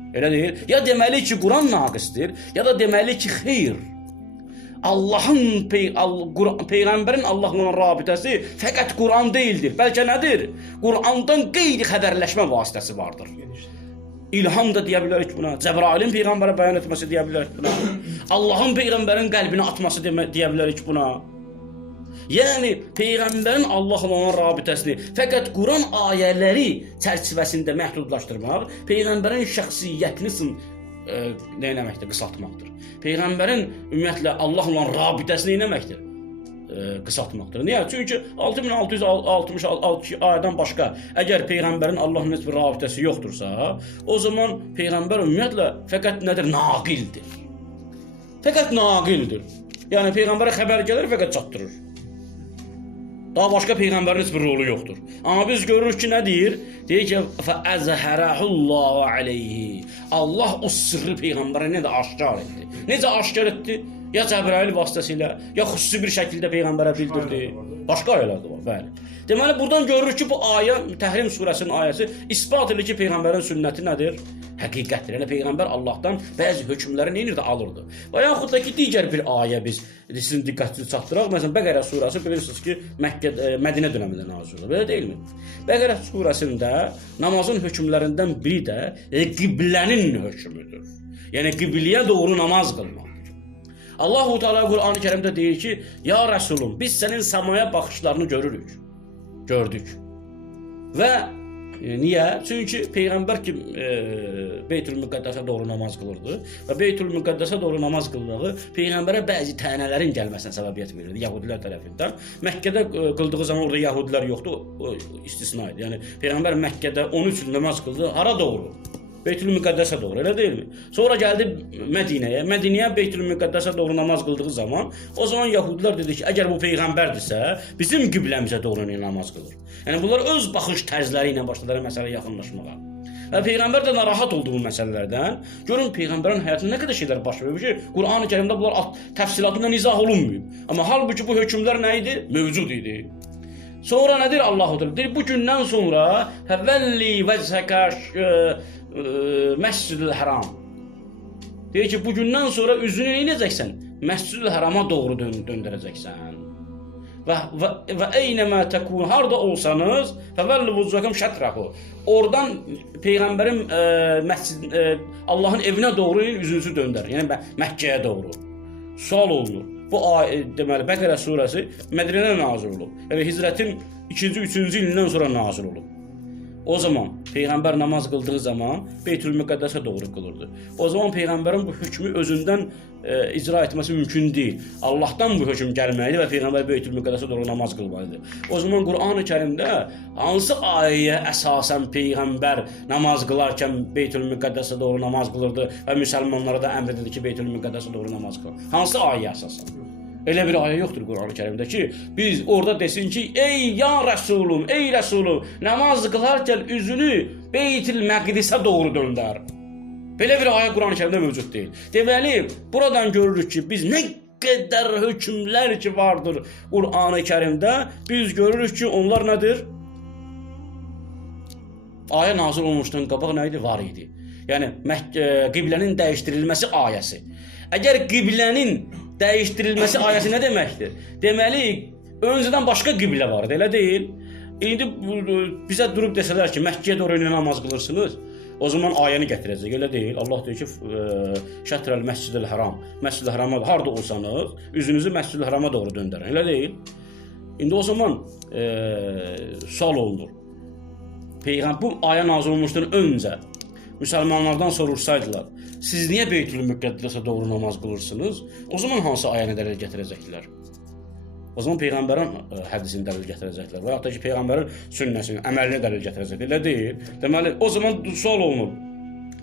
Elə deyil. Ya deməli ki, Quran naqisdir, ya da deməli ki, xeyr. Peyğəmbərin Allahla olan rabitəsi fəqət Quran deyildir. Bəlkə nədir? Qurandan qeyri xəbərləşmə vasitəsi vardır. İlham da deyə bilərik buna. Cəbrailin Peyğəmbərə bəyan etməsi deyə bilərik buna. Allahın Peyğəmbərin qəlbinə atması deyə bilərik buna. Yəni, Peyğəmbərin Allahla olan rabitəsini fəqət Quran ayələri çərçivəsində məhdudlaşdırmaq, Peyğəmbərin şəxsiyyətini nə eləməkdir? Qısaltmaqdır. Peyğəmbərin ümumiyyətlə Allahla olan rabitəsini eləməkdir? Qısaltmaqdır. Niyə? Çünki 6666 ayədən başqa əgər Peyğəmbərin Allahla heç bir rabitəsi yoxdursa, o zaman Peyğəmbər ümumiyyətlə fəqət nədir? Naqildir. Fəqət naqildir. Yəni, Peyğəmbərə xəbər gəlir, fəqət çatdırır. Daha başqa Peyğəmbərin heç bir rolu yoxdur. Amma biz görürük ki, nə deyir? Deyir ki, fəəzhərəhullahu aleyhi. Allah o sırrı Peyğəmbərə necə aşkar etdi? Necə aşkar etdi? Ya Cəbrail vasitəsilə, ya xüsusi bir şəkildə Peyğəmbərə bildirdi. Başqa ayələr də var, bəli. Deməli, buradan görürük ki, bu ayə, Təhrim surəsinin ayəsi isbat edir ki, Peyğəmbərin sünnəti nədir? Həqiqətdir. Yəni, Peyğəmbər Allahdan bəzi hökmləri neyirdi? Alırdı. Və yaxud da ki, digər bir ayə biz sizin diqqətinizi çatdıraq. Məsələn, Bəqərə surəsi bilirsiniz ki, Mədinə dönəmində nazil olur. Belə deyilmi? Bəqərə surəsində namazın hökmlərindən biri də qiblənin hökmüdür. Yəni, qibliyə doğru namaz qılmaqdır. Allah-u Teala Qur'an-ı Kərimdə deyir ki, ya Rəsulum, biz sənin səmaya baxışlarını görürük. Gördük. Və niyə? Çünki Peyğəmbər ki, Beytül-Müqəddəsə doğru namaz qılırdı və Beytül-Müqəddəsə doğru namaz qıldığı Peyğəmbərə bəzi tənələrin gəlməsinə səbəbiyyət verirdi Yahudilər tərəfindən. Məkkədə qıldığı zaman orada Yahudilər yoxdur, o istisna idi. Yəni, Peyğəmbər Məkkədə 13 il namaz qıldı, hara doğru? Beytül-Müqəddəsə doğru, elə deyilmi? Sonra gəldi Mədinəyə. Mədinəyə Beytül-Müqəddəsə doğru namaz qıldığı zaman, o zaman Yahudilər dedi ki, əgər bu Peyğəmbərdirsə, bizim qibləmizə doğru namaz qılır. Yəni, bunlar öz baxış tərzləri ilə başladılar məsələyə yaxınlaşmağa. Və Peyğəmbər də narahat olduğu məsələlərdən, görün Peyğəmbərin həyatında nə qədər şeylər baş verir ki, Qur'an-ı Kərimdə bunlar təfsilatında izah olunmuyub. Amma halbuki bu hökmlər nə idi? Mövcud idi. Sonra nədir Allah-u Teala? Deyir, bu gündən sonra həvəlli vəzhəkə Məscid-ül Həram. Deyir ki, bu gündən sonra üzünü neynəcəksən? Məscid-ül Hərama doğru döndürəcəksən. Və eynəmə təkun, harada olsanız, fəvəlli vüzvəkəm şətrahu. Oradan Peyğəmbərin Allahın evinə doğru üzünüzü döndər. Yəni Məkkəyə doğru. Sual olunur. Bu deməli Bəqərə surəsi Mədinədə nazil olub. Yəni Hicrətin 2-ci, 3-cü ilindən sonra nazil olub. O zaman Peyğəmbər namaz qıldığı zaman Beytül-Müqəddəsə doğru qılırdı. O zaman Peyğəmbərin bu hökmü özündən icra etməsi mümkün deyil. Allahdan bu hökm gəlməlidir və Peyğəmbər Beytül-Müqəddəsə doğru namaz qılmalıdır. O zaman Qur'an-ı Kərimdə hansı ayəyə əsasən Peyğəmbər namaz qılarkən Beytül-Müqəddəsə doğru namaz qılırdı və müsəlmanlara da əmr edirdi ki, Beytül-Müqəddəsə doğru namaz qılır? Hansı ayəyə əsasən? Elə bir ayə yoxdur Qur'an-ı Kərimdə ki, biz orada desin ki, ey ya Rəsulum, ey Rəsulum, namaz qılarkən üzünü Beytül-Məqdisə doğru döndər. Belə bir ayə Qur'an-ı Kərimdə mövcud deyil. Deməli, buradan görürük ki, biz nə qədər hökmlər ki vardır Qur'an-ı Kərimdə, biz görürük ki, onlar nədir? Ayə nazil olmuşdan qabaq nə idi? Var idi. Yəni, qiblənin dəyişdirilməsi ayəsi. Əgər qiblənin dəyişdirilməsi ayəsi nə deməkdir? Deməli, öncədən başqa qiblə vardı, elə deyil. İndi bizə durub desələr ki, Məkkəyə doğru namaz qılırsınız, O zaman ayəni gətirəcək, elə deyil. Allah deyir ki, şətrəl məscidil haram. Məscid-i harama harda olsanız, üzünüzü Məscid-i harama doğru döndərün, elə deyil. İndi o zaman sual olunur. Peyğəmbər bu ayə nazil olmuşdan öncə müsəlmanlardan sorursaydılar, siz niyə Beytül-Müqəddəsə doğru namaz qılırsınız? O zaman hansı ayəni dəlil gətirəcəklər? O zaman Peyğəmbərin hədisini dəlil gətirəcəklər və yaxud da ki, Peyğəmbərin sünnəsini, əməlini dəlil gətirəcəklər. Elə deyil. Deməli, o zaman sual olunur.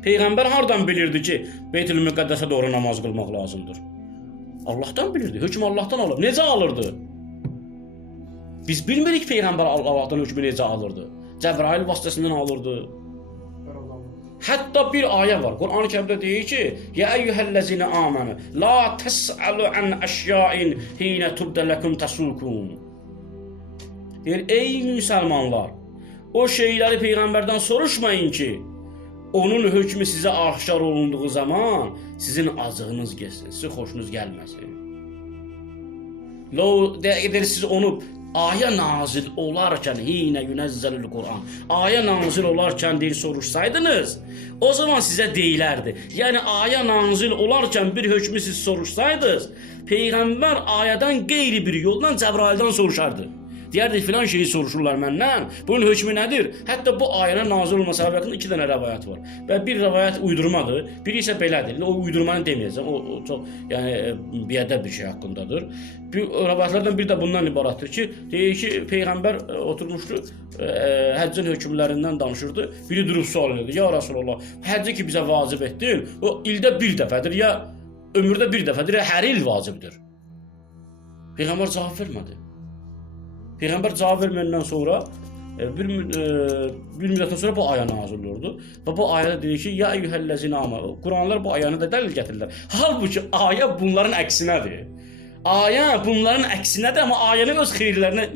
Peyğəmbər hardan bilirdi ki, Beytül-Müqəddəsə doğru namaz qılmaq lazımdır? Allahdan bilirdi. Hökm Allahdan alıb. Necə alırdı? Biz bilmirik Peyğəmbər Allahdan hökmü necə alırdı. Cəbrail vasitəsindən alırdı. Hətta bir ayə var. Quran-ı Kərimdə deyir ki: "Ya eyyuhellezine amanu la tes'alu an əşya'in hina tubda lakum tasukum." Deyir, ey müsəlmanlar, o şeyləri peyğəmbərdən soruşmayın ki, onun hökmü sizə aşkar olunduğu zaman sizin acığınız getsin, sizə xoşunuz gəlməsin. Deyir, siz onu ayə nazil olarkən hinə yunəzzəlül Quran. Ayə nazil olarkən deyir soruşsaydınız, o zaman sizə deyilərdi. Yəni ayə nazil olarkən bir hökmü siz soruşsaydınız, peyğəmbər ayədən qeyri bir yolla Cəbraildən soruşardı. Deyərdi, filan şeyi soruşurlar məndən, bunun hökmü nədir? Hətta bu ayənin nazil olma səbəbində 2 dənə rəvayət var. Və bir rəvayət uydurmadır, biri isə belədir. O uydurmanı deməyəcəm, o çox biədəb bir şey haqqındadır. Rəvayətlərdən biri də bundan ibarətdir ki, deyir ki, Peyğəmbər oturmuşdu, həccin hökmlərindən danışırdı, biri durub sual edirdi, ya Rasulullah, həcci ki bizə vacib etdin, o ildə bir dəfədir, ya ömürdə bir dəfədir, ya hər il vacibdir. Peyğəmbər cavab vermədi. Peyğəmbər cavab verməyəndən sonra bir müddətdən sonra bu ayə nazil olurdu və bu ayədə deyir ki, ya eyyuhellezine amanu. Quranlar bu ayəni də dəlil gətirirlər. Halbuki ayə bunların əksinədir. Ayə bunların əksinədir, amma ayəni öz xeyirlərinə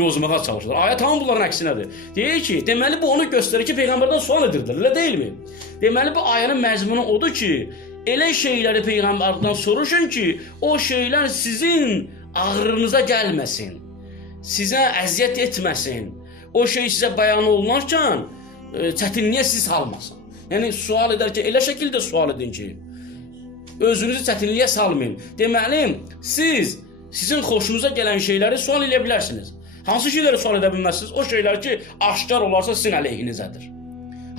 yozmağa çalışırlar. Ayə tam bunların əksinədir. Deyir ki, deməli bu onu göstərir ki, Peyğəmbərdən sual edirdilər, elə deyilmi? Deməli bu ayənin məzmunu odur ki, elə şeyləri Peyğəmbərdən soruşun ki, o şeylər sizin ağrınıza gəlməsin. Sizə əziyyət etməsin. O şey sizə bəyan olunarkən çətinliyə sizi salmasın. Yəni sual edərkən elə şəkildə sual edin ki, özünüzü çətinliyə salmayın. Deməli, sizin xoşunuza gələn şeyləri sual edə bilərsiniz. Hansı şeyləri sual edə bilməzsiniz? O şeylər ki, aşkar olarsa sizin əleyhinizədir.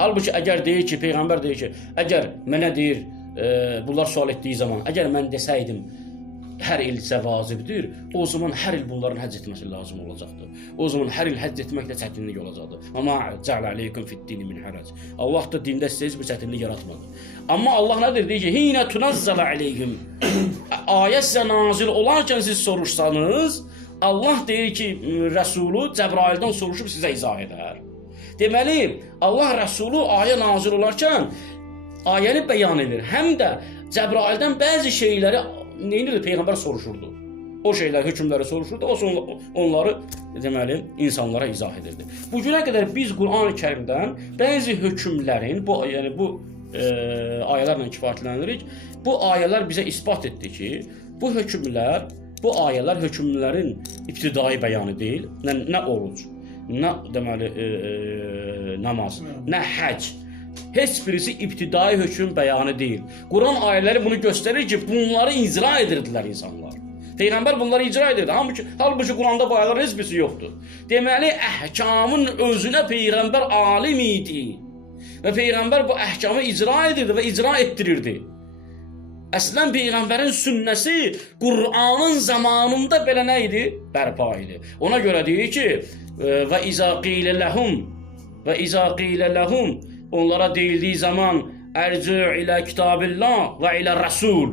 Halbuki əgər deyir ki, Peyğəmbər deyir ki, əgər mənə deyir, bunlar sual etdiyi zaman, əgər mən desəydim, hər il isə vacibdir, o zaman hər il bunların həcc etməsi lazım olacaqdır. O zaman hər il həcc etməkdə çətinlik olacaqdır. Amma cə'lə aleykum fid-dini min hərəc. Allah da dində sizə heç bir çətinlik yaratmadı. Amma Allah nədir? Deyir ki, hinə tunazzələ aleykum. Ayə sizə nazil olarkən siz soruşsanız, Allah deyir ki, Rəsulu Cəbraildən soruşub sizə izah edər. Deməli, Allah Rəsulu ayə nazil olarkən ayəni bəyan edir. Həm də Cəbraildən bəzi şeyləri neyini də Peyğəmbər soruşurdu. O şeylər, hökmləri soruşurdu, o onları deməli insanlara izah edirdi. Bu günə qədər biz Quran-ı Kərimdən bəzi hökmlərin, yəni bu ayələrlə kifayətlənirik. Bu ayələr bizə isbat etdi ki, bu ayələr hökmlərin ibtidai bəyanı deyil. Nə oruc, nə deməli namaz, nə həcc. Heç birisi ibtidai hökm bəyanı deyil. Quran ayələri bunu göstərir ki, bunları icra edirdilər insanlar. Peyğəmbər bunları icra edirdi. Halbuki Quranda bu ayələr heç birisi yoxdur. Deməli, əhkamın özünə Peyğəmbər alim idi. Və Peyğəmbər bu əhkamı icra edirdi və icra etdirirdi. Əslən Peyğəmbərin sünnəsi Qur'anın zamanında belə nə idi? Bərpa idi. Ona görə deyir ki, və izə qilə ləhum onlara deyildiyi zaman ərcü ilə kitabillah və ilə rəsul.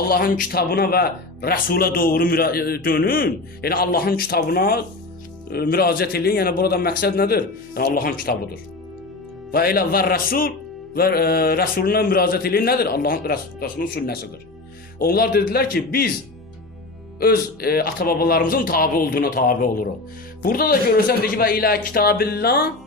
Allahın kitabına və rəsula doğru dönün. Yəni Allahın kitabına müraciət edin. Yəni burada məqsəd nədir? Yəni Allahın kitabıdır. Və ilə və rəsul və rəsuluna müraciət edin nədir? Allahın rəsulunun sünnəsidir. Onlar dedilər ki, biz öz ata-babalarımızın tabi olduğuna tabi oluruq. Burada da görürsən ki, və ilə kitabillah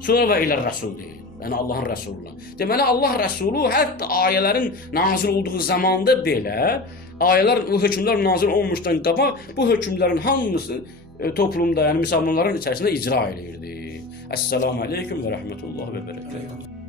sonra və ilə rəsul deyil. Yəni Allahın rəsuluna. Deməli Allah rəsulu hətta ayələrin nazil olduğu zamanda belə ayələr, bu hökmlər nazil olmuşdan qabaq bu hökmlərin hamısı toplumda, yəni müsəlmanların içərisində icra eləyirdi. Əssalamu əleykum və rəhmətullah və bərəkətuhu.